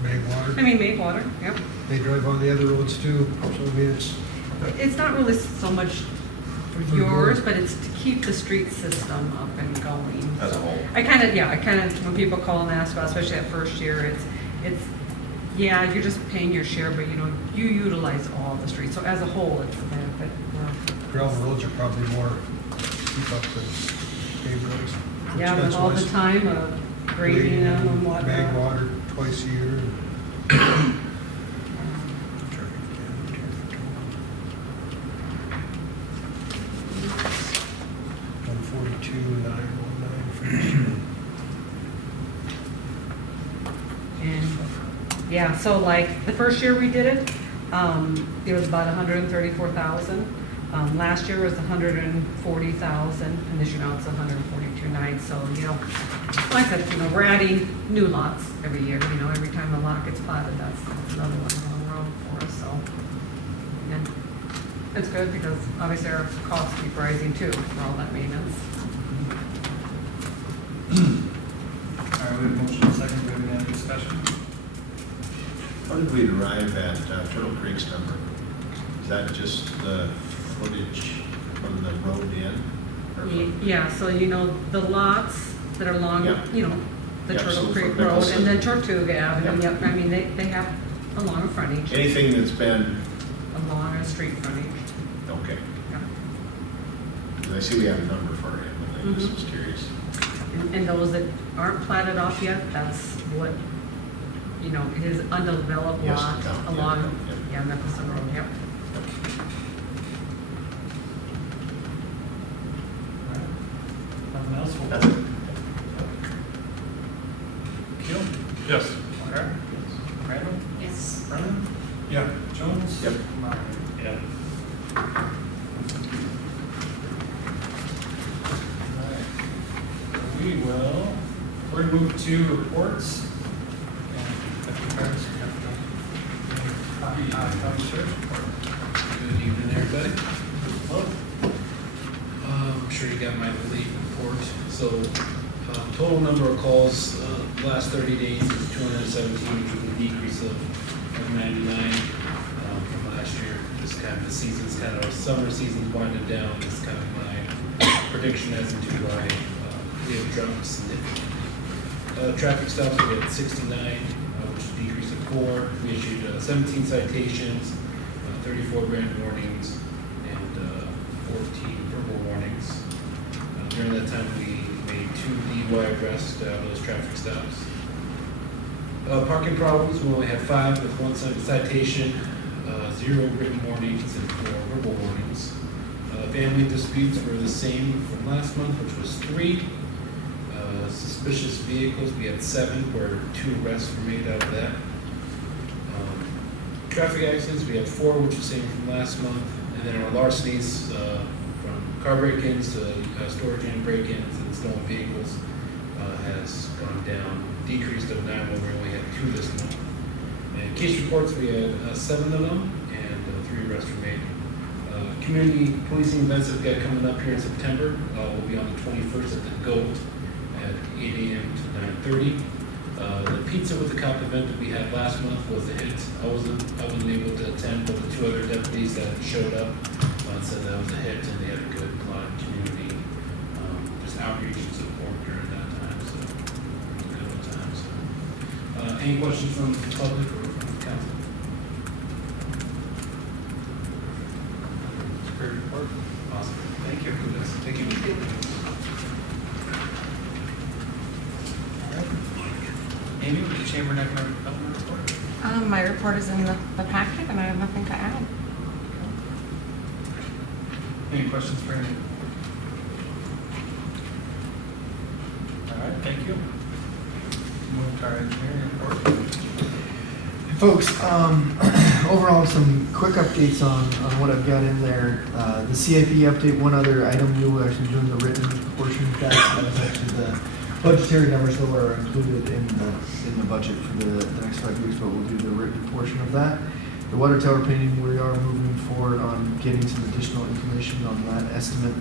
Mag water. I mean, make water, yep. They drive on the other roads too, so I mean, It's not really so much for yours, but it's to keep the street system up and going. As a whole. I kind of, when people call and ask about, especially that first year, yeah, you're just paying your share, but you know, you utilize all the streets. So as a whole, it's a benefit. gravel roads are probably more keep up than paved roads. Yeah, with all the Expense-wise. time of grading them and whatnot. Mag water twice a year. $142,919 for this year. And, yeah, so like, the first year we did it, it was about 134,000. Last year was 140,000, and this year now it's 142,900. So, you know, like I said, you know, we're adding new lots every year. You know, every time a lot gets platted, that's another one on the road for us, so. And it's good because obviously our costs keep rising too for all that maintenance. All right, we have a motion and a second, do we have any other discussion? How did we arrive at Turtle Creek's number? Is that just the footage from the road in? Or from- Yeah, so you know, the lots that are along, Yeah. you know, the Yeah, so Turtle from Creek Road Nicholson- and then Tortuga Avenue, Yeah. yep, I mean, they have a longer frontage, Anything that's been, a longer street frontage, okay, yeah. 'cause I see we have a number for it, but I just was curious. And those that aren't platted off yet, that's what, you know, his undeveloped Yes, lot yeah, along, yeah. yeah, Nicholson Road, yep. All right. Nothing else? We'll- That's it. Keel? Yes. O'Hara? Randall? Yes. Brennan? Yeah. Jones? Yep. Meyer? Yeah. Alright. We will, we're gonna move to reports. And Deputy Harris, you have the county sheriff's report. Good evening, everybody. Hello? I'm sure you got my lead report. So, total number of calls, last 30 days is 217, which is a decrease of 99 from last year. Just kind of the season's kind of, summer season's winding down. It's kind of my prediction as into why we have dropped significantly. Traffic stops, we had 69, which is a decrease of 4. We issued 17 citations, 34 grand warnings, and 14 verbal warnings. During that time, we made 2 DUI arrests out of those traffic stops. Parking problems, we only had 5 with 1 citation, 0 written warnings, and 4 verbal warnings. Family disputes were the same from last month, which was 3. Suspicious vehicles, we had 7, where 2 arrests were made out of that. Traffic accidents, we had 4, which was the same from last month. And then our larcenies, from car break-ins to storage and break-ins and stolen vehicles, has gone down, decreased of 9, where we only had 2 this month. And case reports, we had 7 of them, and 3 arrests were made. Community policing events that we've got coming up here in September will be on the 21st at the GOAT at 8 30. The pizza with the cop event that we had last month was a hit. I wasn't able to attend, but the 2 other deputies that showed up said that was a hit, and they had a lot of community just outreach and support during that time. So good old time. So, any questions from the public or from the council? Great report. Awesome. Thank you. Thank you. Amy, with the chamber economic development report? My report is in the packet, and I have nothing to add. Any questions for Amy? All right, thank you. Move to our engineering report. Folks, overall, some quick updates on what I've got in there. The CIP update, one other item, we will actually doing the written portion of that. That is actually the budgetary numbers that were included in the budget for the next 5 weeks, but we'll do the written portion of that. The water tower painting, we are moving forward on getting some additional information on that estimate.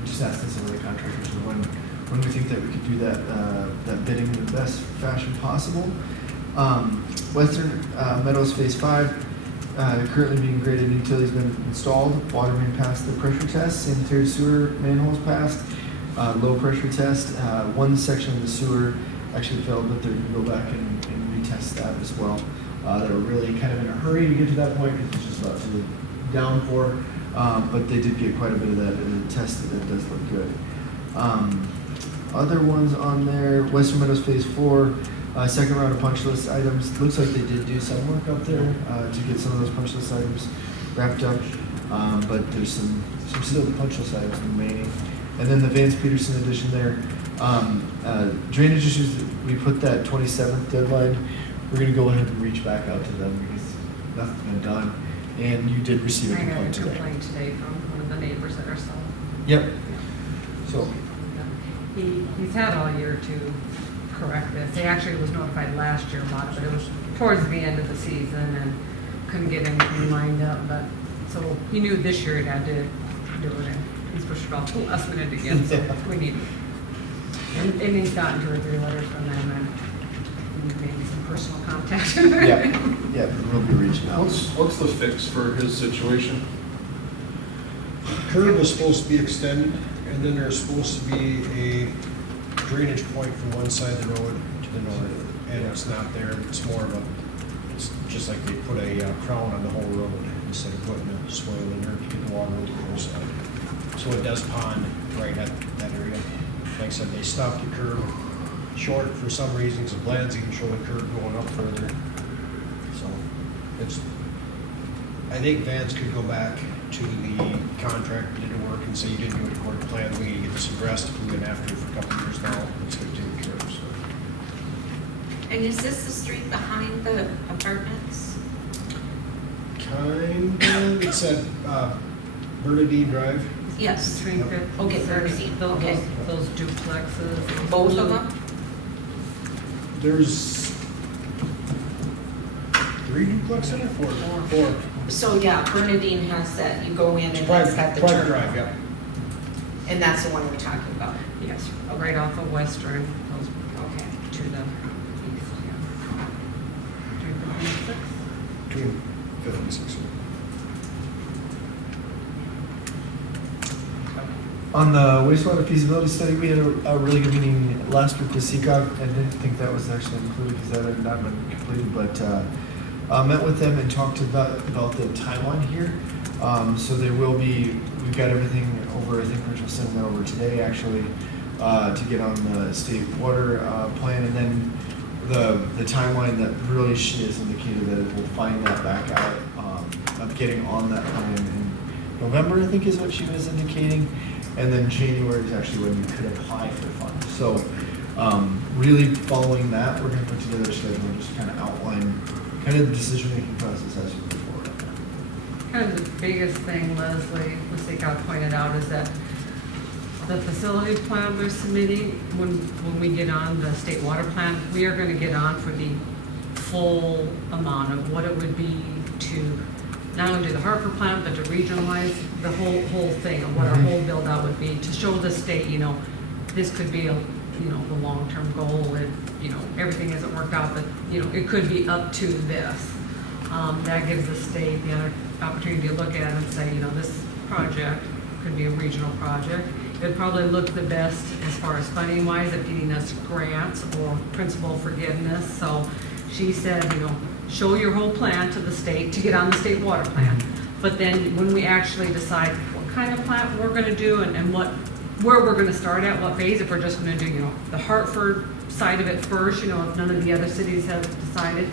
We just asking some of the contractors when we think that we could do that bidding in the best fashion possible. Western Meadows Phase 5, currently being graded, utilities been installed, water main passed the pressure test, sanitary sewer manholes passed, low pressure test. One section of the sewer actually failed, but they're going to go back and retest that as well. They were really kind of in a hurry to get to that point because it's just about to downpour, but they did get quite a bit of that tested. That does look good. Other ones on there, Western Meadows Phase 4, second round of punch list items. Looks like they did do some work up there to get some of those punch list items wrapped up, but there's some still punch list items remaining. And then the Vance Peterson edition there, drainage issues, we put that 27th deadline. We're going to go ahead and reach back out to them because nothing's been done. And you did receive a complaint today. I got a complaint today from one of the neighbors that are selling. Yep. So. He's had all year to correct this. He actually was notified last year about it, but it was towards the end of the season and couldn't get anything lined up. But so he knew this year he had to do it, and he's pushed it off the last minute again. So we need. And he's gotten 2 or 3 letters from them, and maybe some personal contact. Yeah, we'll be reaching out. What's the fix for his situation? Curb was supposed to be extended, and then there's supposed to be a drainage point from one side of the road to the north, and it's not there. It's more of it's just like they put a crown on the whole road instead of putting a swale in there to get the water over the other side. So it does pond right at that area. Like I said, they stopped the curb short for some reasons. The plans even show the curb going up further. So I think Vance could go back to the contractor that did the work and say you didn't do it according to plan. We need to get this addressed. We've been after it for a couple of years now. It's going to take care of. So. And is this the street behind the apartments? Kind of. It's at Bernadine Drive. Yes. Between Okay, Bernadine. Okay. Those duplexes. Both of them? There's 3 duplexes in it? 4. So yeah, Bernadine has that, you go in and it's Private got the drive, turn. yeah. And that's the one we're talking about? Yes, right off of Western, goes Okay. to the east, yeah. Between 5th and 6th. On the wastewater feasibility study, we had a really good meeting last week with CCOG. I didn't think that was actually included because that had not been completed, but met with them and talked about the timeline here. So there will be, we've got everything over, I think we're just sending that over today actually, to get on the state water plan. And then the timeline that really she has indicated that we'll find that back out of getting on that plan in November, I think is what she was indicating. And then January is actually when you could apply for funds. So really following that, we're going to put together a schedule and just kind of outline kind of the decision-making process as we move forward. Kind of the biggest thing, Leslie Wasika pointed out, is that the facility plan we're submitting, when we get on the state water plan, we are going to get on for the full amount of what it would be to not only do the Hartford plant, but to regionalize the whole thing of what our whole build out would be, to show the state, you know, this could be you know, the long-term goal, if, you know, everything hasn't worked out, but, you know, it could be up to this. That gives the state the other opportunity to look at it and say, you know, this project could be a regional project. It'd probably look the best as far as funding wise of getting us grants or principal forgiveness. So she said, you know, show your whole plan to the state to get on the state water plan. But then when we actually decide what kind of plant we're gonna do and where we're gonna start at, what phase, if we're just gonna do, you know, the Hartford side of it first, you know, if none of the other cities have decided,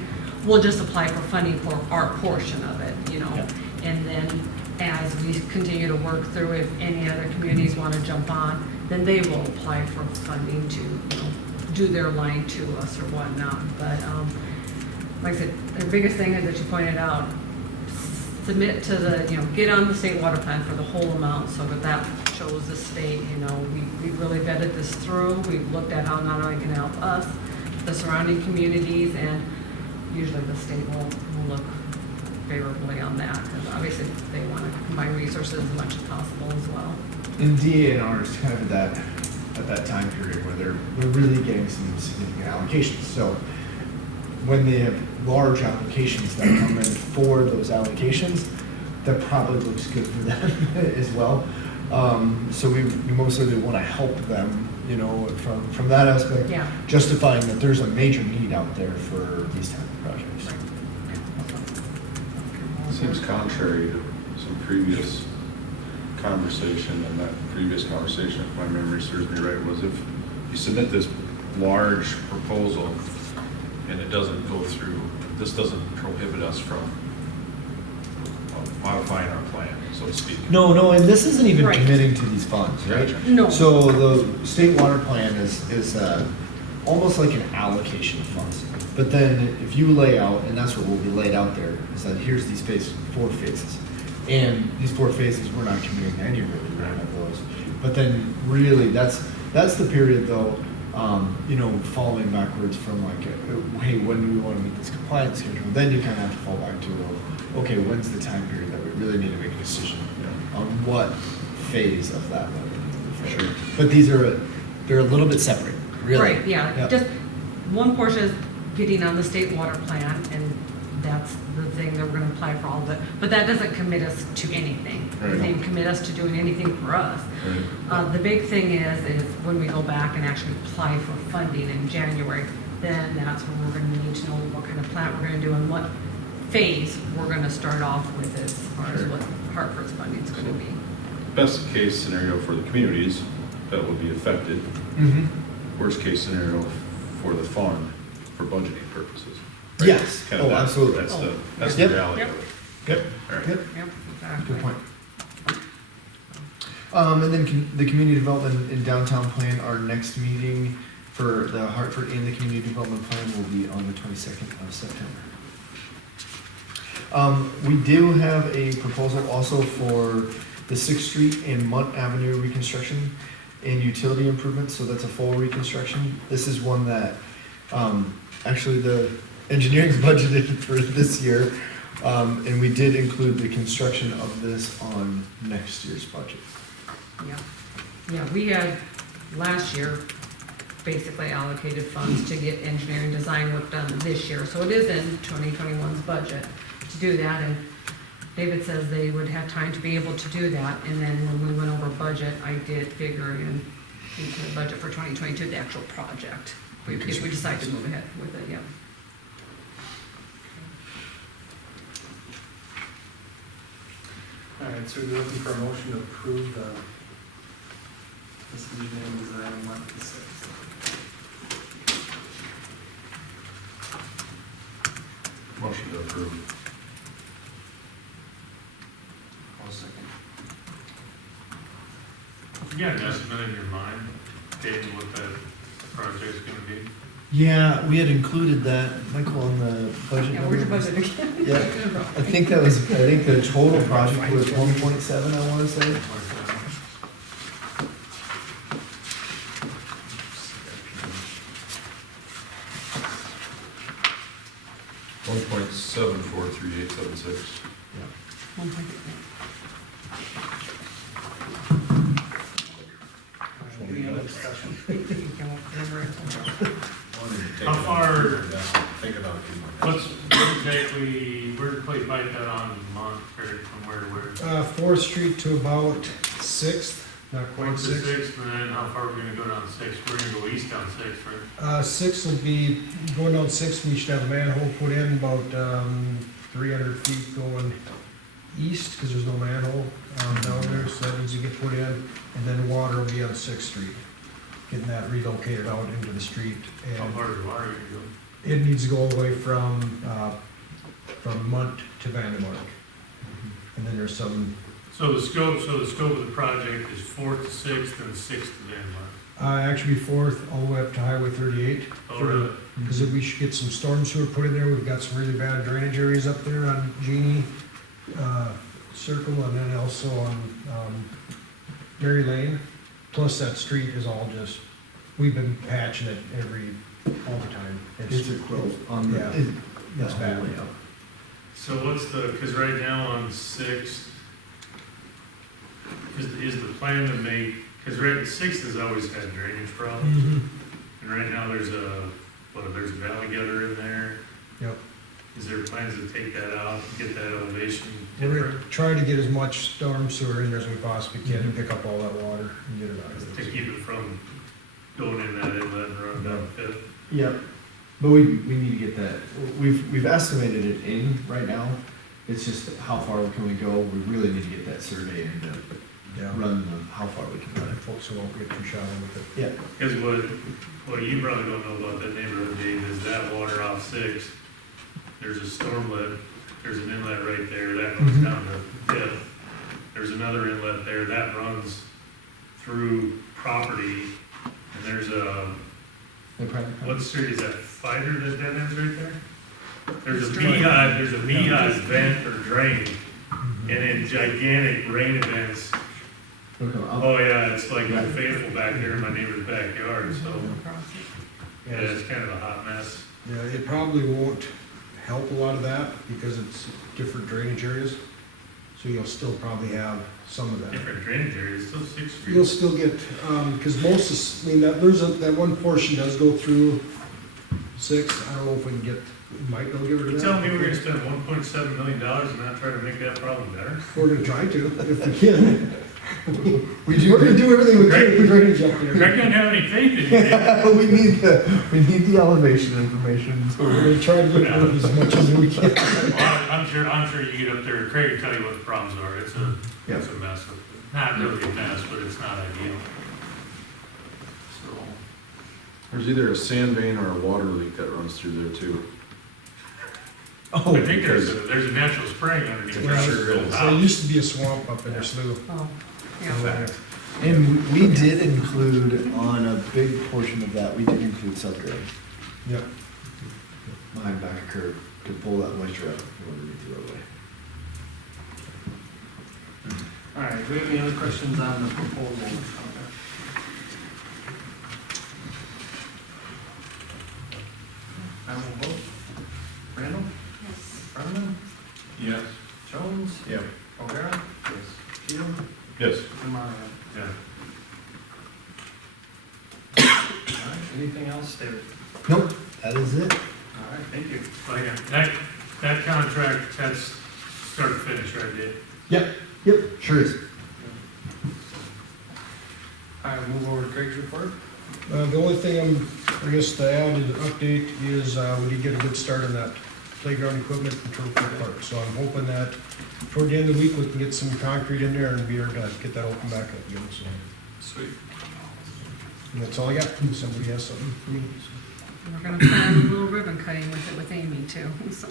we'll just apply for funding for our portion of it, you know. And then as we continue to work through, if any other communities wanna jump on, then they will apply for funding to, you know, do their line to us or whatnot. But, like I said, the biggest thing is that you pointed out, submit to the, you know, get on the state water plan for the whole amount, so that shows the state, you know, we really vetted this through, we've looked at how not only can it help us, the surrounding communities, and usually the state will look favorably on that, because obviously they want to combine resources as much as possible as well. And DANR is kind of at that time period where they're really getting some significant allocations. So when they have large applications that come in for those allocations, that probably looks good for them as well. So we mostly want to help them, you know, from that aspect, Yeah. justifying that there's a major need out there for these type of projects. Seems contrary to some previous conversation, and that previous conversation, if my memory serves me right, was if you submit this large proposal and it doesn't go through, this doesn't prohibit us from modifying our plan, so to speak. No, and this isn't even Right. committing to these funds, right? Gotcha. No. So the state water plan is almost like an allocation of funds. But then if you lay out, and that's what will be laid out there, is that here's these 4 phases. And these 4 phases, we're not committing to any of those. But then really, that's the period though, you know, following backwards from like, hey, when do we want to meet this compliance schedule? Then you kind of have to fall back to, well, okay, when's the time period that we really need to make a decision on what phase of that we're going to move forward. Sure. But they're a little bit separate, really. Right, yeah, Yep. just one portion is getting on the state water plan, and that's the thing that we're gonna apply for all of it, but that doesn't commit us to anything. It doesn't even commit us to doing anything for us. Right. The big thing is when we go back and actually apply for funding in January, then that's when we're gonna need to know what kind of plant we're gonna do and what phase we're gonna start off with as far as what Hartford's funding's gonna be. Best case scenario for the communities that would be affected. Mm-hmm. Worst case scenario for the fund for budgeting purposes. Right? Yes. Kind of Oh, that- absolutely. That's Yep. the reality Yep. of it. Yep. All right. Yep. Yep, exactly. Good point. And then the community development and downtown plan, our next meeting for the Hartford and the community development plan will be on the 22nd of September. We do have a proposal also for the 6th Street and Mont Avenue reconstruction and utility improvements, so that's a full reconstruction. This is one that, actually the engineering's budgeted for this year, and we did include the construction of this on next year's budget. Yeah, we had last year basically allocated funds to get engineering design work done this year, so it is in 2021's budget to do that, and David says they would have time to be able to do that, and then when we went over budget, I did figure into the budget for 2022, the actual project, if we decide to move ahead with it, yeah. All right, so we're looking for a motion to approve this engineering design month the 6th. Motion to approve. I'll second. You got an estimate in your mind, Dave, what that project's gonna be? Yeah, we had included that, Michael, on the budget. Yeah, where's your number? budget again? Yeah, I think the total project was 1.7, I wanna say. 1.743876. One point eight. Any other discussion. You can remember it. How far- Take it out a few more. What's exactly, where did Clay bite that on Mont, or from where to where? 4th Street to about 6th, not quite Point to 6th. Sixth, and then how far are we gonna go down Sixth? We're gonna go east down Sixth, right? 6th will be, going down 6th, we should have a manhole put in about 300 feet going east, because there's no manhole down there, so that needs to get put in. And then water will be on 6th Street, getting that relocated out into the street. How And far is the water gonna go? it needs to go all the way from Mont to Vandermark. And then there's some, So the scope of the project is 4th to 6th and 6th to Denmark. actually 4th all the way up to Highway 38. Oh, really? Because we should get some storm sewer put in there. We've got some really bad drainage areas up there on Genie Circle, and then also on Mary Lane. Plus that street is all just, we've been patching it all the time. It's a quilt on the, Yeah. that's bad. bad way up. So what's because right now on Sixth, is the plan to make, because Sixth has always had drainage problems. And right now there's a valley gutter in there. Yep. Is there plans to take that out, get that elevation We're different, trying to get as much storm sewer in there as we possibly can and pick up all that water and get it out of to there. keep it from going in that inlet and running down the pit? Yep, but we need to get that, we've estimated it in right now. It's just how far can we go? We really need to get that survey and Yeah. run how far we can run it. Folks who won't get too shallow with it. Yeah. Because what you probably don't know about that neighborhood, Dave, is that water off Sixth, there's a stormlet, there's an inlet right there, that goes down to pit. There's another inlet there, that runs through property, and there's a, what street is that, Fighter that dead ends right there? There's a beehive vent or drain, and in gigantic rain events, oh yeah, it's like faithful back there in my neighbor's backyard, so, yeah, it's kind of a hot mess. Yeah, it probably won't help a lot of that because it's different drainage areas. So you'll still probably have some of that. Different drainage areas, still 6th Street. You'll still get, because most, that one portion does go through 6th. I don't know if we can get, we might go give it to You that. telling me we're gonna spend $1.7 million and not try to make that problem better? We're gonna try to, if we can. We're gonna do everything we can for drainage up there. Greg doesn't have any faith in you, Dave. We need the elevation information. So we're gonna try to get rid of as much as we can. Well, I'm sure you get up there, Craig will tell you what the problems are, it's a mess. Not really a mess, but it's not ideal. So, There's either a sand vein or a water leak that runs through there too. Oh, I think there's a natural spring underneath Well, your old so house. it used to be a swamp up in their slough. Oh, yeah. And we did include on a big portion of that, we did include subgrade Yep. behind back a curve to pull that moisture out from underneath the roadway. All right, do we have any other questions on the proposal? I will vote. Randall? Yes. Brenneman? Yes. Jones? Yep. O'Hara? Yes. Keel? Yes. And Monahan? Yeah. All right, anything else, David? Nope, that is it. All right, thank you. But again, that contract, that's start to finish, right, Dave? Yep, sure is. All right, we'll move over to Craig's report. The only thing I guess to add is an update is, we did get a good start on that playground equipment in Turtle Creek Park. So I'm hoping that toward the end of the week, we can get some concrete in there and be able to get that open back up again, so. Sweet. And that's all I got. If somebody has something for me. We're gonna plan a little ribbon cutting with it with Amy too, so.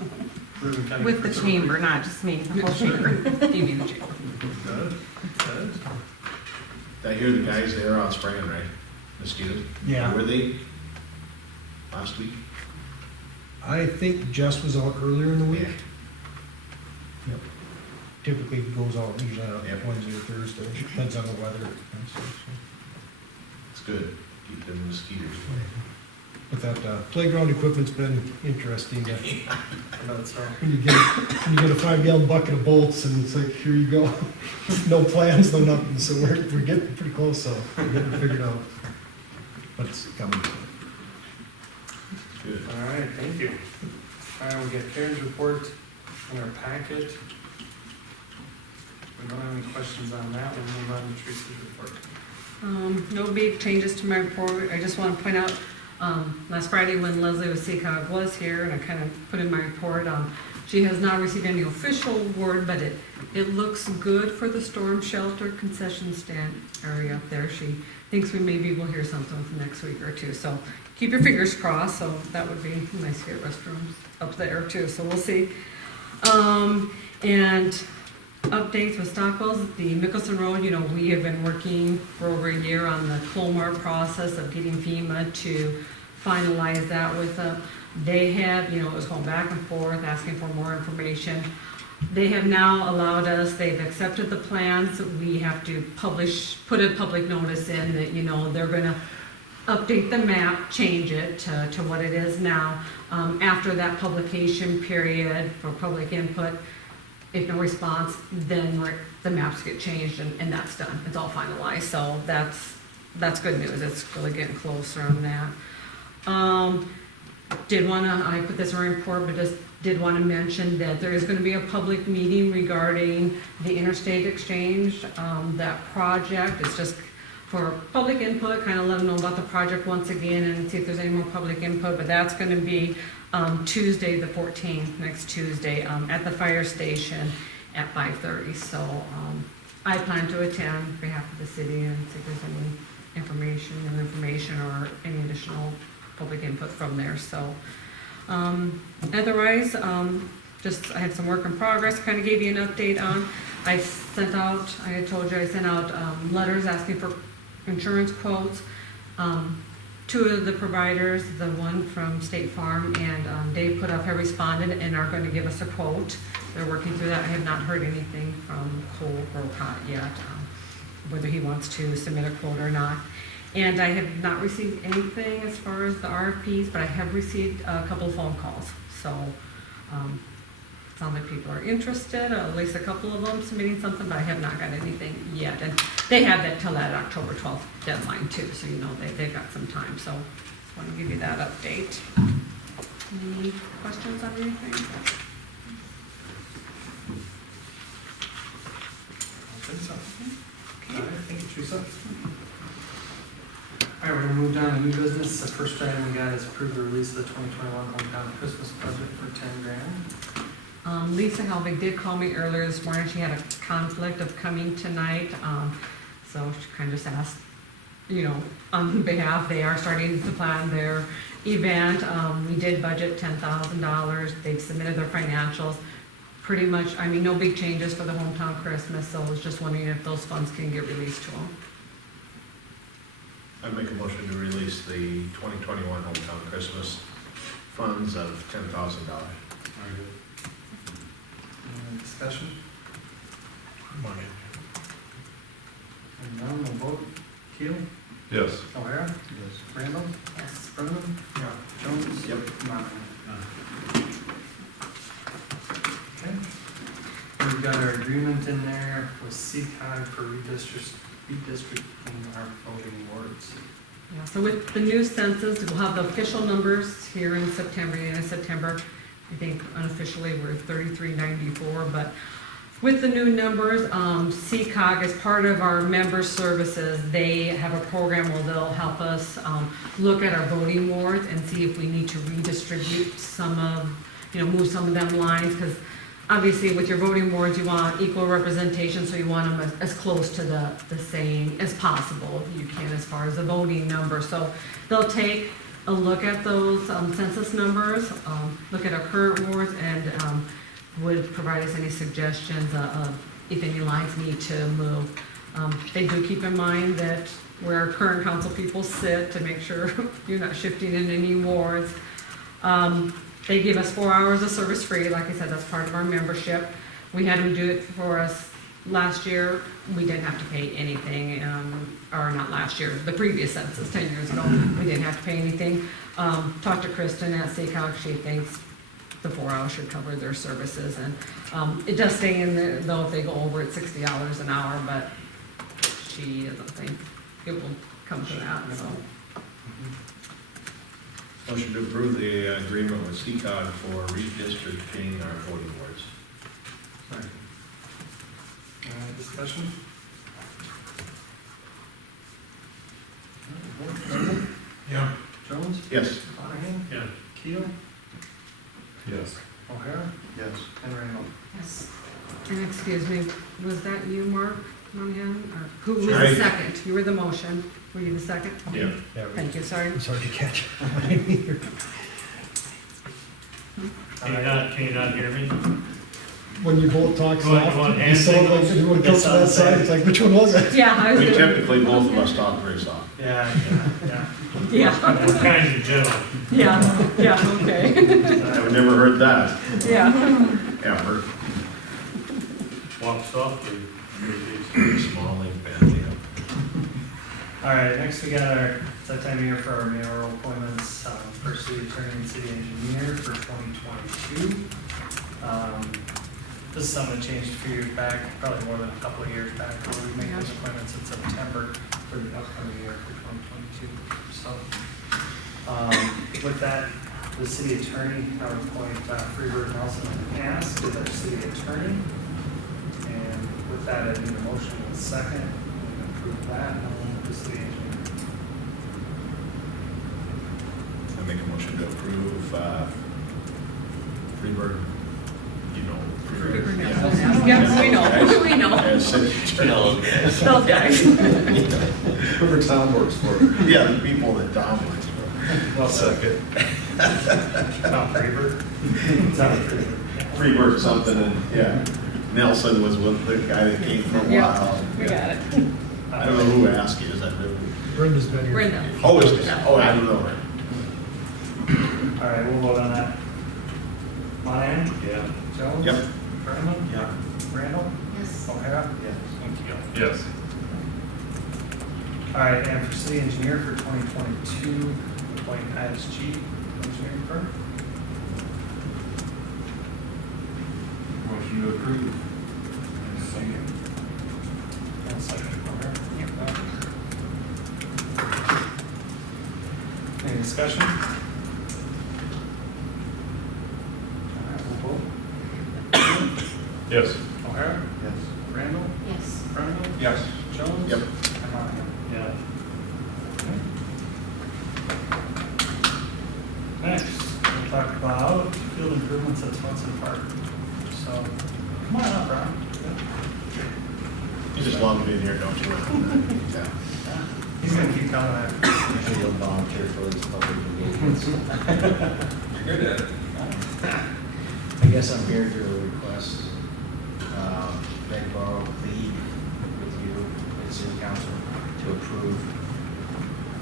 Ribbon cutting With for the Turtle chamber, Creek. not just me, the whole chamber. Amy the chamber. Good, good. I hear the guys there out spraying, right? Mosquitoes? Yeah. Were they last week? I think Jess was out earlier in the week. Yeah. Yep. Typically goes out usually on Yep. Wednesday or Thursday, depends on the weather and stuff, so. It's good. Keep them mosquitoes away. But that playground equipment's been interesting. To, I know it's, when you get a 5-gallon bucket of bolts and it's like, here you go. No plans, no nothing. So we're getting pretty close, so we're getting it figured out. it's coming. Good. All right, thank you. All right, we got Karen's report in our packet. If we don't have any questions on that, we'll move on to Teresa's report. No big changes to my report. I just want to point out, last Friday when Leslie with CCOG was here, and I kind of put in my report, she has not received any official word, but it looks good for the storm shelter concession stand area up there. She thinks we maybe will hear something within the next week or two. So keep your fingers crossed. So that would be nice to get restrooms up there too. So we'll see. And updates with Stockwell's, the Mickelson Road, we have been working for over a year on the Clomar process of getting FEMA to finalize that with them. They have, it was going back and forth, asking for more information. They have now allowed us, they've accepted the plans. We have to put a public notice in that, they're gonna update the map, change it to what it is now. After that publication period for public input, if no response, then the maps get changed and that's done. It's all finalized, so that's good news. It's really getting closer on that. I put this in my report, but just did want to mention that there is going to be a public meeting regarding the Interstate exchange. That project is just for public input, kind of let them know about the project once again and see if there's any more public input, but that's going to be Tuesday the 14th, next Tuesday, at the fire station at 5:30. So I plan to attend on behalf of the city and see if there's any information or any additional public input from there. So otherwise, I had some work in progress, kind of gave you an update on. I sent out letters asking for insurance quotes. Two of the providers, the one from State Farm and Dave Put Up, have responded and are going to give us a quote. They're working through that. I have not heard anything from Cole Brocott yet, whether he wants to submit a quote or not. And I have not received anything as far as the RFPs, but I have received a couple of phone calls. So sounds like people are interested, at least a couple of them submitting something, but I have not got anything yet. And they have that till that October 12th deadline too, so they've got some time. So just want to give you that update. Any questions on anything? All right, thank you, Teresa. All right, we're gonna move down to new business. The first item we got is approve the release of the 2021 hometown Christmas budget for $10,000. Lisa Helbig did call me earlier this morning. She had a conflict of coming tonight, so she kind of just asked, on behalf. They are starting to plan their event. We did budget $10,000. They've submitted their financials. Pretty much, no big changes for the hometown Christmas. So I was just wondering if those funds can get released to them. I make a motion to release the 2021 hometown Christmas funds of $10,000. Any discussion? And none, we'll vote. Keel? Yes. O'Hara? Yes. Randall? Yes. Brennan? Yeah. Jones? Yep. Monahan? Okay. We've got our agreement in there with CCOG for redistricting our voting wards. Yeah, so with the new census, we'll have the official numbers here in September, the end of September. I think unofficially we're 3394, but with the new numbers, CCOG, as part of our member services, they have a program where they'll help us look at our voting wards and see if we need to redistribute some of, move some of them lines, because obviously with your voting wards, you want equal representation, so you want them as close to the same as possible, if you can, as far as the voting number. So they'll take a look at those census numbers, look at our current wards, and would provide us any suggestions of if any lines need to move. They do keep in mind that where our current council people sit, to make sure you're not shifting in any wards. They give us 4 hours of service free. Like I said, that's part of our membership. We had them do it for us last year. We didn't have to pay anything, or not last year, the previous census, 10 years ago. We didn't have to pay anything. Talked to Kristen at CCOG. She thinks the 4 hours should cover their services. And it does stay in there, though, if they go over, it's $60 an hour, but she doesn't think it will come to that. So Motion to approve the agreement with CCOG for redistricting our voting boards. Discussion? Yeah. Jones? Yes. Monahan? Yeah. Keel? Yes. O'Hara? Yes. And Randall? Yes. And excuse me, was that you, Mark Monahan? Or who was Sorry. the second? You were the motion. Were you the second? Yeah. Thank you, sorry. It's hard to catch. Can you not hear me? When you both talk You want soft, you hand sound like signals? when it comes to that side, it's like, which one was it? Yeah, I was We doing. typically, both of us talk very soft. Yeah. Yeah, We're kind of gentle. yeah, okay. I've never heard that. Yeah. Ever. Walk softly. Very small like band, yeah. All right, next we got our, it's that time of year for our mayoral appointments, for city attorney and city engineer for 2022. This is something that changed a few years back, probably more than a couple of years back, where we make those appointments in September for the upcoming year for 2022. So, with that, the city attorney, I would appoint Freebird Nelson and Ask as our city attorney. And with that, I need a motion and a second, and approve that, and then the city engineer. I make a motion to approve, Freebird, you know. Freebird, Yeah. yes, we know, we know. As city attorney. Those guys. Whoever Tom works for. Yeah, the people that Tom works for. I'll second. Tom Freebird. Tom Freebird. Freebird something, and, yeah. Nelson was with the guy that came for a while. We got it. I don't know who asked you, is that really? Brenda's been here. Brenda. Oh, is it? Oh, I don't know. All right, we'll vote on that. Monahan? Yeah. Jones? Yep. Brenneman? Yeah. Randall? Yes. O'Hara? Yes. And Keel. Yes. All right, and for city engineer for 2022, appoint ISG engineering firm. Motion to approve. And second, O'Hara. Any discussion? All right, we'll vote. Yes. O'Hara? Yes. Randall? Yes. Brenneman? Yes. Jones? Yep. And Monahan. Yeah. Next, we'll talk about field improvements at Swenson Park. So, come on up, Ron. You just love being here, don't you? Yeah. He's gonna keep coming after. Usually don't volunteer for these public engagements. You're good at it. I guess I'm here to request, beg, borrow, plead with you, the city council, to approve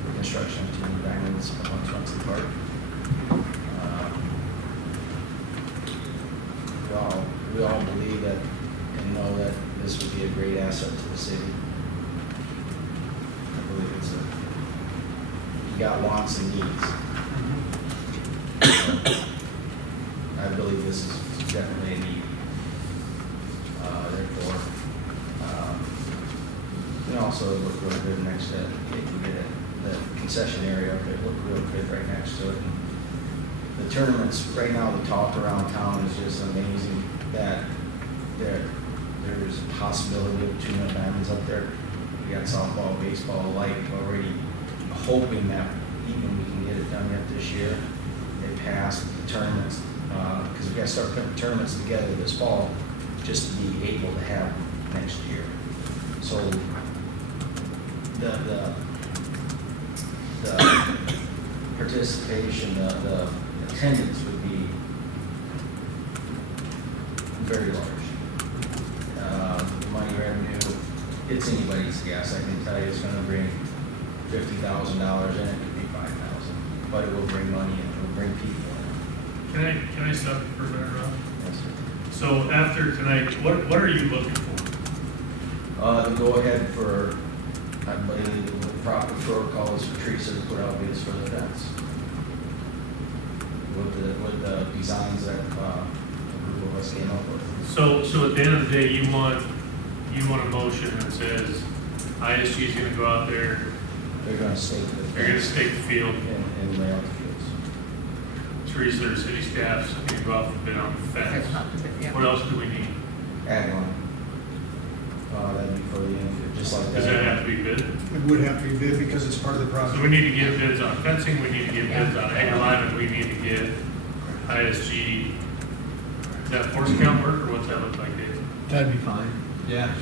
the construction of 2 new diamonds on Swenson Park. We all believe that and know that this would be a great asset to the city. I believe you got wants and needs. I believe this is definitely a need. Therefore, and also it look real good next to it. You can get it, the concession area up there look real good right next to it. And the tournaments, right now the talk around town is just amazing that there's a possibility of 2 more diamonds up there. We got softball, baseball, like already hoping that even we can get it done yet this year. They passed the tournaments, because we got to start putting tournaments together this fall just to be able to have next year. So the participation, the attendance would be very large. Money revenue, it's anybody's guess. I can tell you it's gonna bring $50,000 in, it could be $5,000, but it will bring money in, it will bring people in. Can I stop you for a minute, Rob? Yes, sir. So after tonight, what are you looking for? The go-ahead for, I believe, the proper protocol is for Teresa to put out bids for the fence. With the designs that, a group of us came up with. So at the end of the day, you want a motion that says ISG is gonna go out there They're gonna stake the. They're gonna stake the field. And lay out the fields. Teresa, or city staff's gonna go out for bid on the fence. Yeah. What else do we need? Ag line. That'd be for the infield, just like that. Does that have to be bid? It would have to be bid because it's part of the So project. we need to get bids on fencing, we need to get bids on ag line, and we need to get ISG. Is that force count work, or what's that look like, Dave? That'd be fine. Yeah.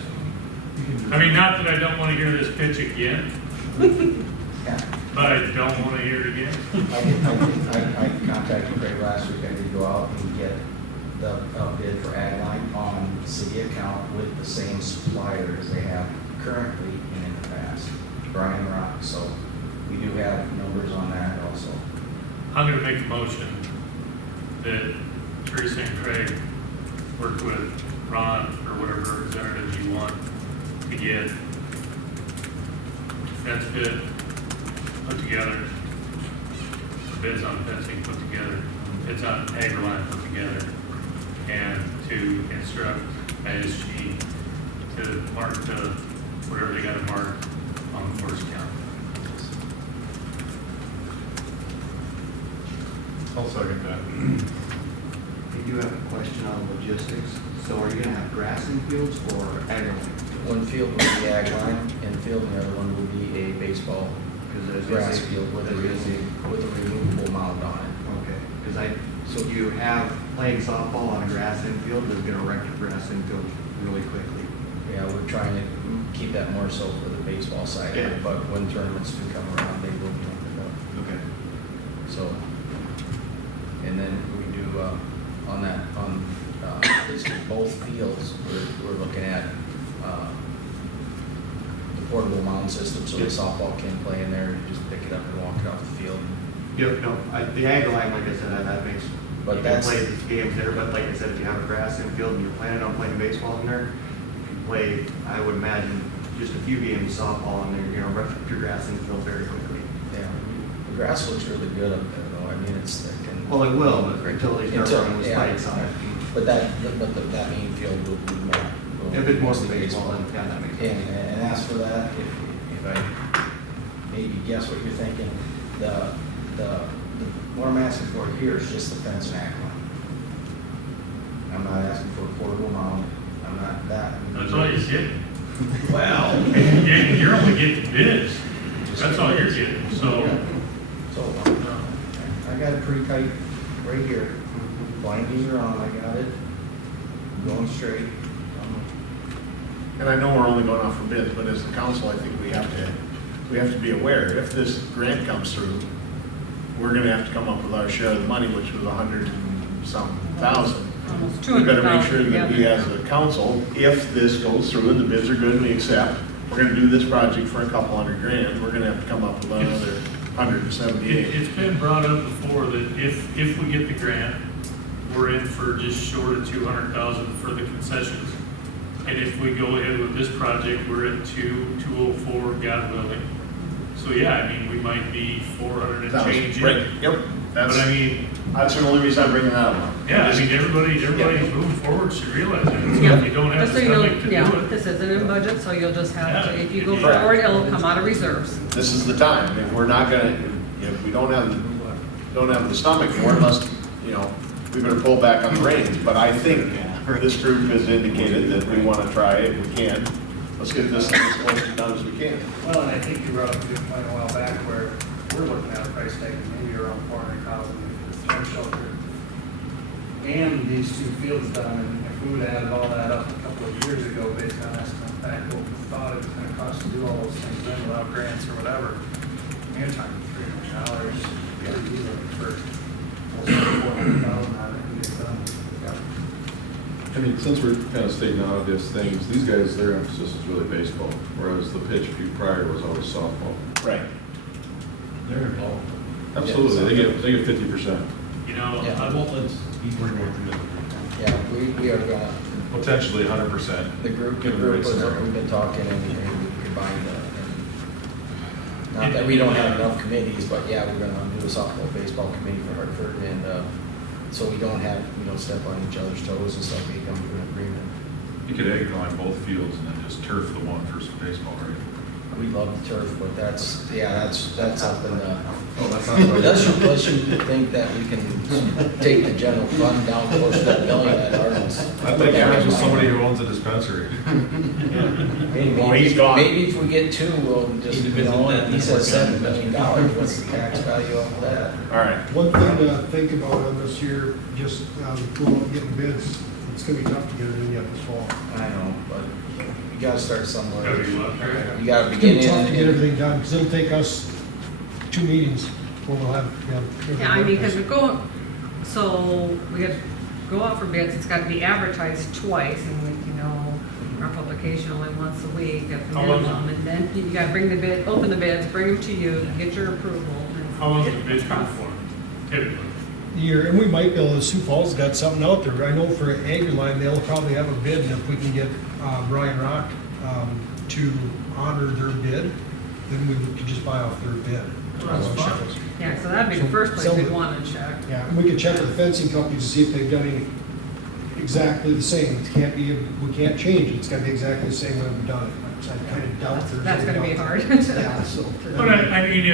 You can do I mean, not that I don't wanna hear this pitch again, Yeah. but I don't wanna hear it again. I contacted Craig last week, I need to go out and get the bid for ag line on city account with the same supplier as they have currently and in the past, Brian Rock, so we do have numbers on that also. I'm gonna make a motion that Teresa and Craig work with Ron, or whatever representative you want, to get fence bid put together, bids on fencing put together, bids on ag line put together, and to instruct ISG to mark the, whatever they gotta mark on the force count. I'll second that. I do have a question on logistics. So are you gonna have grass in fields or agriculture? One field will be ag line, and field, and the other one will be a baseball grass field with a removable mound on it. Okay, because so you have playing softball on a grass infield, that's gonna wreck your grass infield really quickly. Yeah, we're trying to keep that more so for the baseball side, of it, but when tournaments do come around, they will be opened up. Okay. So, and then we do, on basically both fields, we're looking at, the portable mound system, so the softball can play in there, and just pick it up and walk it off the field. Yep, no, the ag line, like I said, that makes, But you can that's- play these games there, but like I said, if you have a grass infield and you're planning on playing baseball in there, you can play, I would imagine, just a few games of softball in there, you're gonna wreck your grass infield very quickly. Yeah, the grass looks really good up there, though, I mean, it's thick and. Well, it will, but until they start running with spikes on it. But that main field will be more. If it's more than baseball, then yeah, that makes sense. And as for that, if I maybe guess what you're thinking, what I'm asking for here is just the fence and ag line. I'm not asking for a portable mound, I'm not that. That's all you're getting. Well. You're only getting bids, that's all you're getting, so. So, I got it pretty tight right here. Blinders are on, I got it. I'm going straight. And I know we're only going off for bids, but as the council, I think we have to be aware, if this grant comes through, we're gonna have to come up with our share of the money, which was 100 and some thousand. Almost We better make sure 200,000 that we as a council, if this goes through and the bids are good and we accept, we're gonna do this project for a couple $100,000, we're gonna have to come up with another 178. It's been brought up before that if we get the grant, we're in for just short of 200,000 for the concessions. And if we go ahead with this project, we're at 204, God willing. So yeah, I mean, we might be 400 and change. Right, yep. But I mean, that's the only reason I'm bringing that up. yeah, I mean, everybody's moving forward should realize that. So Yeah. if you don't have Just the so you know, stomach to yeah, do it. this isn't in budget, so you'll just have to, Yeah. if you go Correct. forward, it'll come out of reserves. This is the time, if we're not gonna, if we don't have the stomach for it, unless, we better pull back on the reins, but I think this group has indicated that we wanna try it, we can. Let's get this as close to done as we can. Well, and I think you brought up a good point a while back where we're looking at a price tag of maybe around 400,000 for the storm shelter. And these two fields done, and if we would have added all that up a couple of years ago based on estimate back what we thought it was gonna cost to do all those things then without grants or whatever, you're talking $3 million pretty easily for almost 400,000 on it and get it done. I mean, since we're kind of stating obvious things, these guys, their emphasis is really baseball, whereas the pitch prior was always softball. Right. They're involved. Absolutely, they get 50%. I won't let people work with them. Yeah, we are gonna, Potentially 100%. the group we've been talking and we combined not that we don't have enough committees, but yeah, we're gonna do a softball, baseball committee for Hartford, and, so we don't step on each other's toes and stuff, we come to an agreement. You could egg line both fields and then just turf the one for some baseball, right? we love the turf, but that's up in the. Oh, that's not. Unless you think that we can take the general fund down close to that million at Arnold's. I'd like friends with somebody who owns a dispensary. Well, he's gone. Maybe if we get two, we'll just, he says $7 million, what's the tax value of that? All right. One thing to think about on this year, just go out and getting bids. It's gonna be tough to get it in yet this fall. I know, but you gotta start somewhere. Gotta be what, right? You gotta It's begin gonna be tough to get in. everything done, because it'll take us 2 meetings before we'll have, Yeah, I mean, because we go, so we got to go out for bids, it's got to be advertised twice, and we, our publication only once a week at the How long- minimum, and then you got to bring the bid, open the bids, bring them to you, get your approval. and How long is the it's bid good process. for, typically? year, and we might be able to, Sioux Falls got something out there. I know for AgriLine, they'll probably have a bid, and if we can get Brian Rock to honor their bid, then we could just buy off their bid. Yeah, so that'd be the first place we'd want to check. Yeah, and we could check with the fencing companies to see if they've done any exactly the same. It can't be, we can't change it. It's gotta be exactly the same way we've done it. I kind of doubt there's. That's gonna be hard. Yeah, so. But I mean,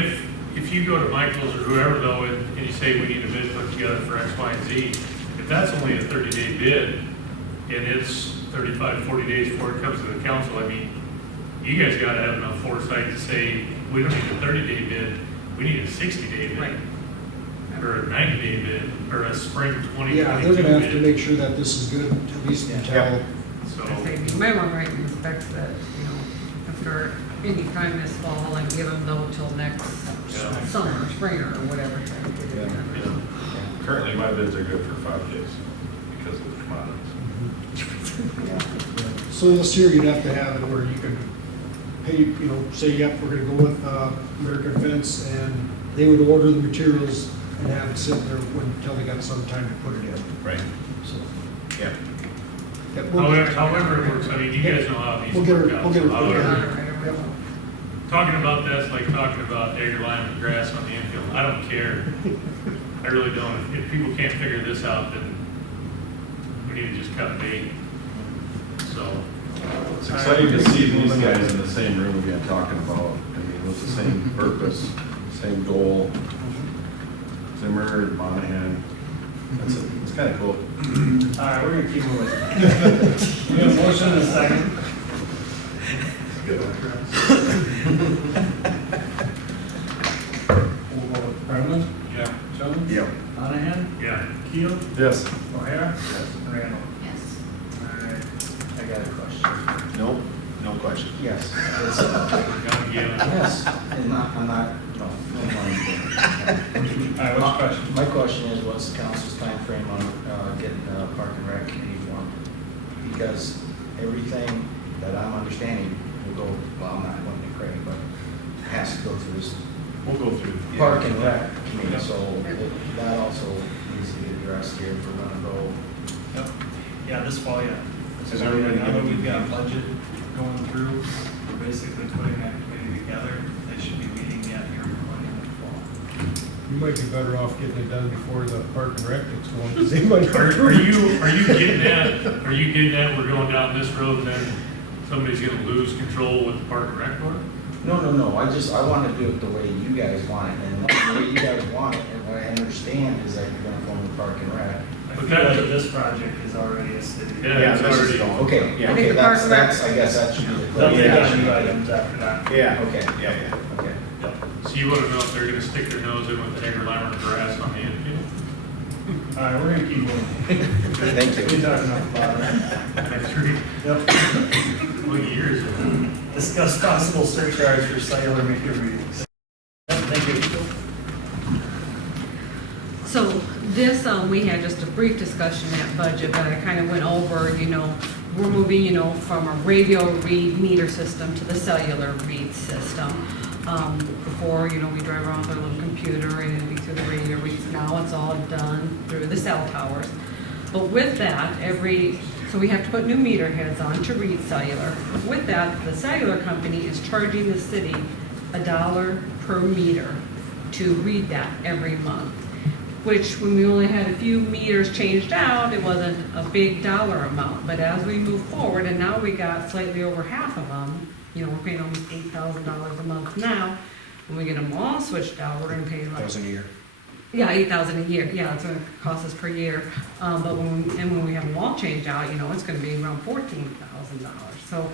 if you go to Michael's or whoever though, and you say we need a bid put together for X, Y, and Z, if that's only a 30-day bid, and it's 35, 40 days before it comes to the council, I mean, you guys gotta have enough foresight to say, we don't need a 30-day bid, we need a 60-day bid. Right. Or a 90-day bid, or a spring 2022 Yeah, they're gonna have to make sure that this is good, at least until. So, I say, you might want to write in specs that, after any time this fall, and give them though till next Yeah. summer, spring, or whatever. time to get it done. Currently, my bids are good for 5 days because of the commodities. So this year, you'd have to have it where you could pay, say, yep, we're gonna go with American Fence, and they would order the materials and have it sit there until they got some time to put it in. Right. So, Yeah. yeah, we'll get- however it works, I mean, you guys know how these We'll get work it, out. we'll get it. So we'll get however- it. Yep. Talking about that's like talking about AgriLine and grass on the infield. I don't care. I really don't. If people can't figure this out, then we need to just cut bait. So, It's exciting to see these guys in the same room again talking about, I mean, with the same purpose, same goal. Zimmer and Monahan. It's kind of cool. All right, we're gonna keep moving. We have a motion and a second. We'll go with Brennan, yeah. Jones. Yep. Monahan, Yeah. Keel, Yes. O'Hara, Randall. Yes. All right. I got a question. No, no question. Yes. Gotta give it. Yes, and I'm not, no. All right, what's your question? My question is, what's the council's timeframe on getting Park and Rec committee formed? Because everything that I'm understanding will go, well, I'm not going to Craig, but it has to go through this We'll go through. Park and Rec committee, so that also needs to be addressed here if we're gonna go. Yep. Yeah, this fall, yeah. Is everybody Now that gonna- we've got a budget going through, we're basically putting that committee together. They should be meeting yet here before the end of the fall. You might be better off getting it done before the Park and Rec gets going, because they might. Are you getting at, we're going down this road and then somebody's gonna lose control with the Park and Rec Board? No, I want to do it the way you guys want it, and the way you guys want it, and what I understand is that you're gonna form the Park and Rec. I But feel that- like this project is already a city. Yeah, it's this is already- going. Okay, Yeah. I think okay, the Park and Rec- that's, I guess that should be the. They'll get clarification. on new items after that. Yeah. Okay, Yeah, okay. So you wanna know if they're gonna stick their nose in with the AgriLine or grass on the infield? All right, we're gonna keep moving. Thank you. We talked enough about it. Next week? Yep. What years is it? Discuss possible surcharge for cellular meter readings. Yep, thank you. So this, we had just a brief discussion at budget, but I kind of went over, we're moving, from a radio read meter system to the cellular read system. Before, we drive around with our little computer and it'd be through the radio reads. Now it's all done through the cell towers. But with that, so we have to put new meter heads on to read cellular. With that, the cellular company is charging the city $1 per meter to read that every month. Which, when we only had a few meters changed out, it wasn't a big dollar amount. But as we move forward, and now we got slightly over half of them, You know, we're paying almost $8,000 a month now. When we get them all switched out, we're gonna pay like, 1,000 a year. yeah, 8,000 a year, yeah, it's gonna cost us per year. But when we have them all changed out, you know, it's gonna be around $14,000. So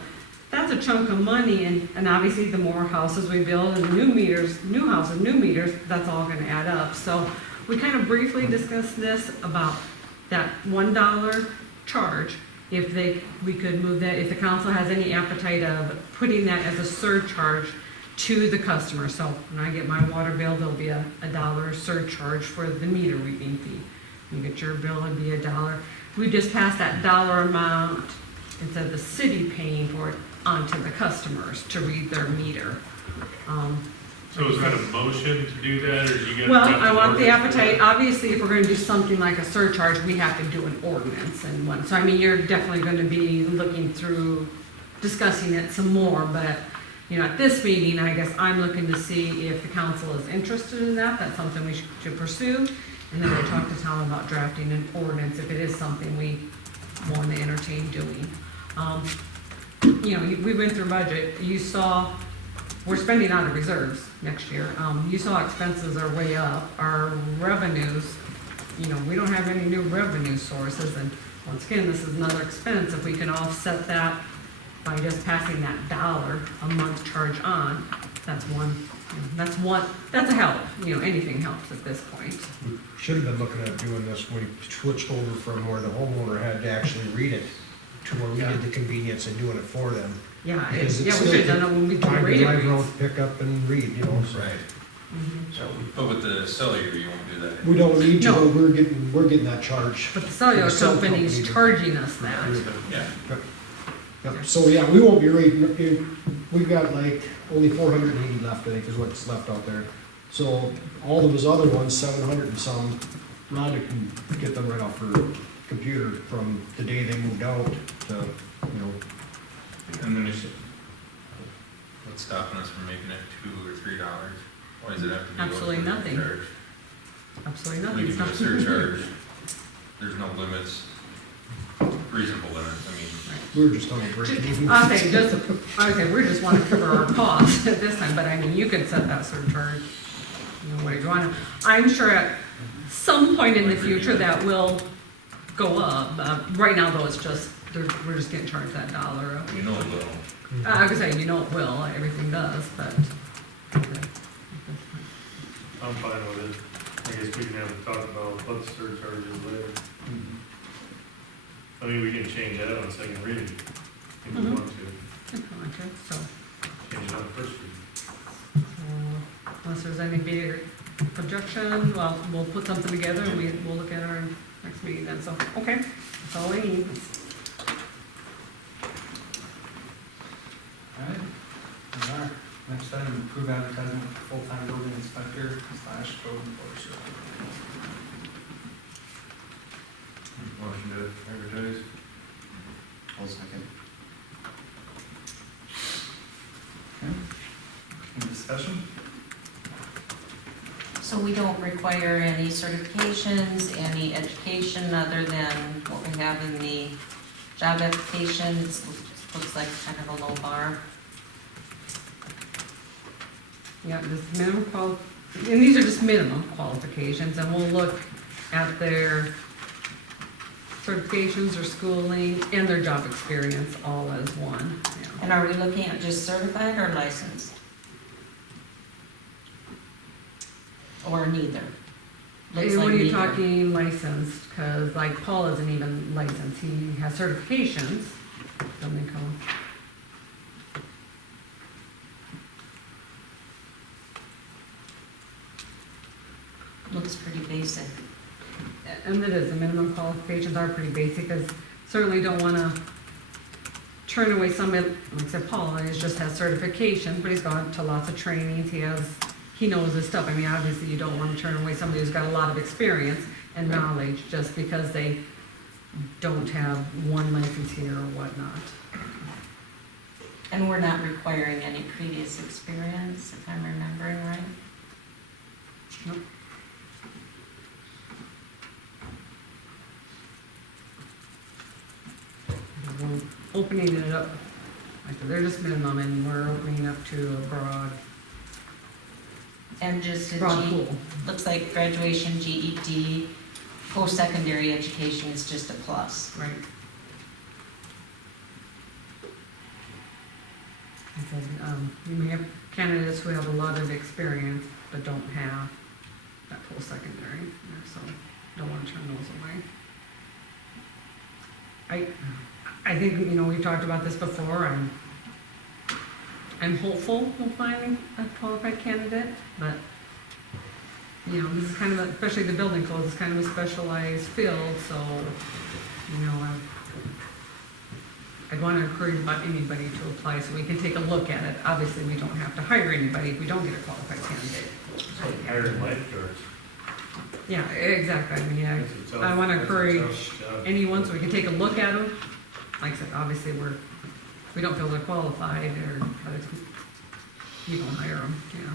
that's a chunk of money, and obviously the more houses we build and new houses, new meters, that's all gonna add up. So we kind of briefly discussed this about that $1 charge, if we could move that, if the council has any appetite of putting that as a surcharge to the customer. So when I get my water bill, there'll be a $1 surcharge for the meter reading fee. You get your bill, it'd be $1. We just passed that dollar amount instead of the city paying for it onto the customers to read their meter. So is that a motion to do that, or do you get? Well, I want the appetite, obviously, if we're gonna do something like a surcharge, we have to do an ordinance and one. So I mean, you're definitely gonna be looking through, discussing it some more, but, you know, at this meeting, I guess I'm looking to see if the council is interested in that, that's something we should pursue. And then we'll talk to Tom about drafting an ordinance, if it is something we want to entertain doing. You know, we went through budget, you saw, we're spending out of reserves next year. You saw expenses are way up, our revenues, you know, we don't have any new revenue sources, and once again, this is another expense. If we can offset that by just passing that $1 a month charge on, that's one, that's a help, you know, anything helps at this point. We should have been looking at doing this when we switched over from where the homeowner had to actually read it to where we did the convenience of doing it for them. Yeah, Because we it's should have done it when we did the time to radio drive reads. around, pick up and read, you know, so. Right. Mhm. But with the cellular, you won't do that. We don't need to, No. but we're getting that charge. But the cellular The cell company's company- charging us that. Yeah. Yep, so yeah, we won't be reading, we've got like only 480 left, I think, is what's left out there. So all of his other ones, 700 and some, Rhonda can get them right off her computer from the day they moved out to, you know. And then what's stopping us from making it $2 or $3? Why does it have to be? Absolutely a nothing. surcharge? Absolutely We nothing. can It's do a not- surcharge, there's no limits, reasonable limits, I mean. We're just on a break even. We just want to cover our costs at this time, but I mean, you could set that surcharge, you know, whatever you want. I'm sure at some point in the future that will go up. Right now, though, it's just, we're just getting charged that $1. You know it will. I was saying, you know it will, everything does, but. I'm fine with it. I guess we can have a talk about what the surcharge is later. I mean, we can change that on second reading if we Mhm. want to. Okay, so, Change it on first reading. unless there's any big objection, well, we'll put something together and we'll look at our next meeting then, so, okay, that's all I need. All right. All right. Next item, approve advertisement for full-time building inspector / code enforcer. Motion to advertise. I'll second. Okay. Any discussion? So we don't require any certifications, any education other than what we have in the job application? It looks like kind of a low bar. Yeah, this minimum and these are just minimum qualifications, and we'll look at their certifications or schooling and their job experience all as one, yeah. And are we looking at just certified or licensed? Or neither? Looks And like when you're neither. talking licensed, because like Paul isn't even licensed, he has certifications, building code. Looks pretty basic. And it is, the minimum qualifications are pretty basic, because certainly don't want to turn away somebody, like I said, Paul just has certification, but he's gone to lots of trainings, he knows his stuff. I mean, obviously you don't want to turn away somebody who's got a lot of experience and knowledge just because they don't have one license here or whatnot. And we're not requiring any previous experience, if I'm remembering right? Nope. We're opening it up, Like, they're just minimum, and we're opening up to a broad And broad pool. looks like graduation, GED, post-secondary education is just a plus. Right. I said, you may have candidates who have a lot of experience, but don't have that post-secondary, so don't want to turn those away. I think, you know, we've talked about this before, I'm hopeful we'll find a qualified candidate, but, you know, this is kind of, especially the building codes, is kind of a specialized field, so, you know, I'd want to encourage about anybody to apply so we can take a look at it. Obviously, we don't have to hire anybody if we don't get a qualified candidate. Hiring lifeguards. Yeah, exactly. I mean, That's a tough- I want to that's a encourage tough job. anyone so we can take a look at them. Like I said, obviously, we don't feel they're qualified, but it's, you don't hire them, you know.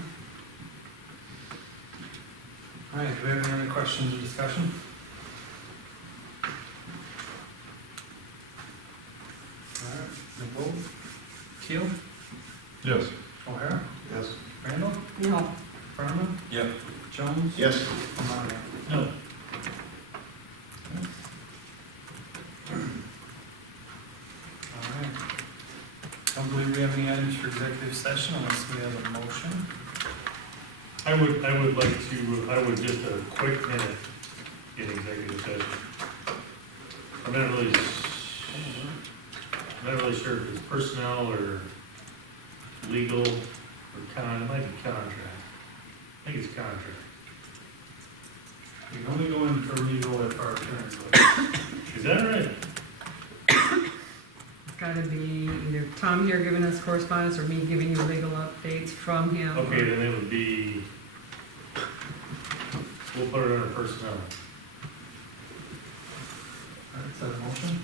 All right, do we have any other questions or discussion? All right, Nicole? Keel? Yes. O'Hara? Yes. Randall? No. Furman? Yep. Jones? Yes. Monahan? No. All right. Don't believe we have any items for executive session unless we have a motion. I would just a quick minute in executive session. I'm not really sure if it's personnel or legal or it might be contract. I think it's contract. We can only go in for legal if our attorney goes. Is that right? It's gotta be either Tom here giving us correspondence or me giving you legal updates from him. Okay, then it would be, we'll put it under personnel. All right, is that a motion?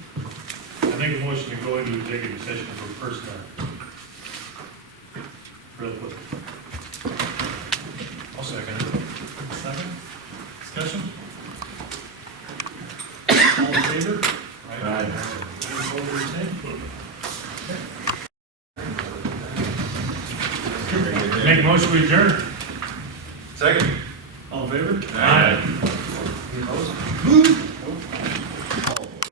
I make a motion to go into executive session for personnel. Real quick. I'll second it. Second? Discussion? All in favor? Aye. Any opposed or abstained? Make a motion to adjourn. Second. All in favor? Aye. Any opposed?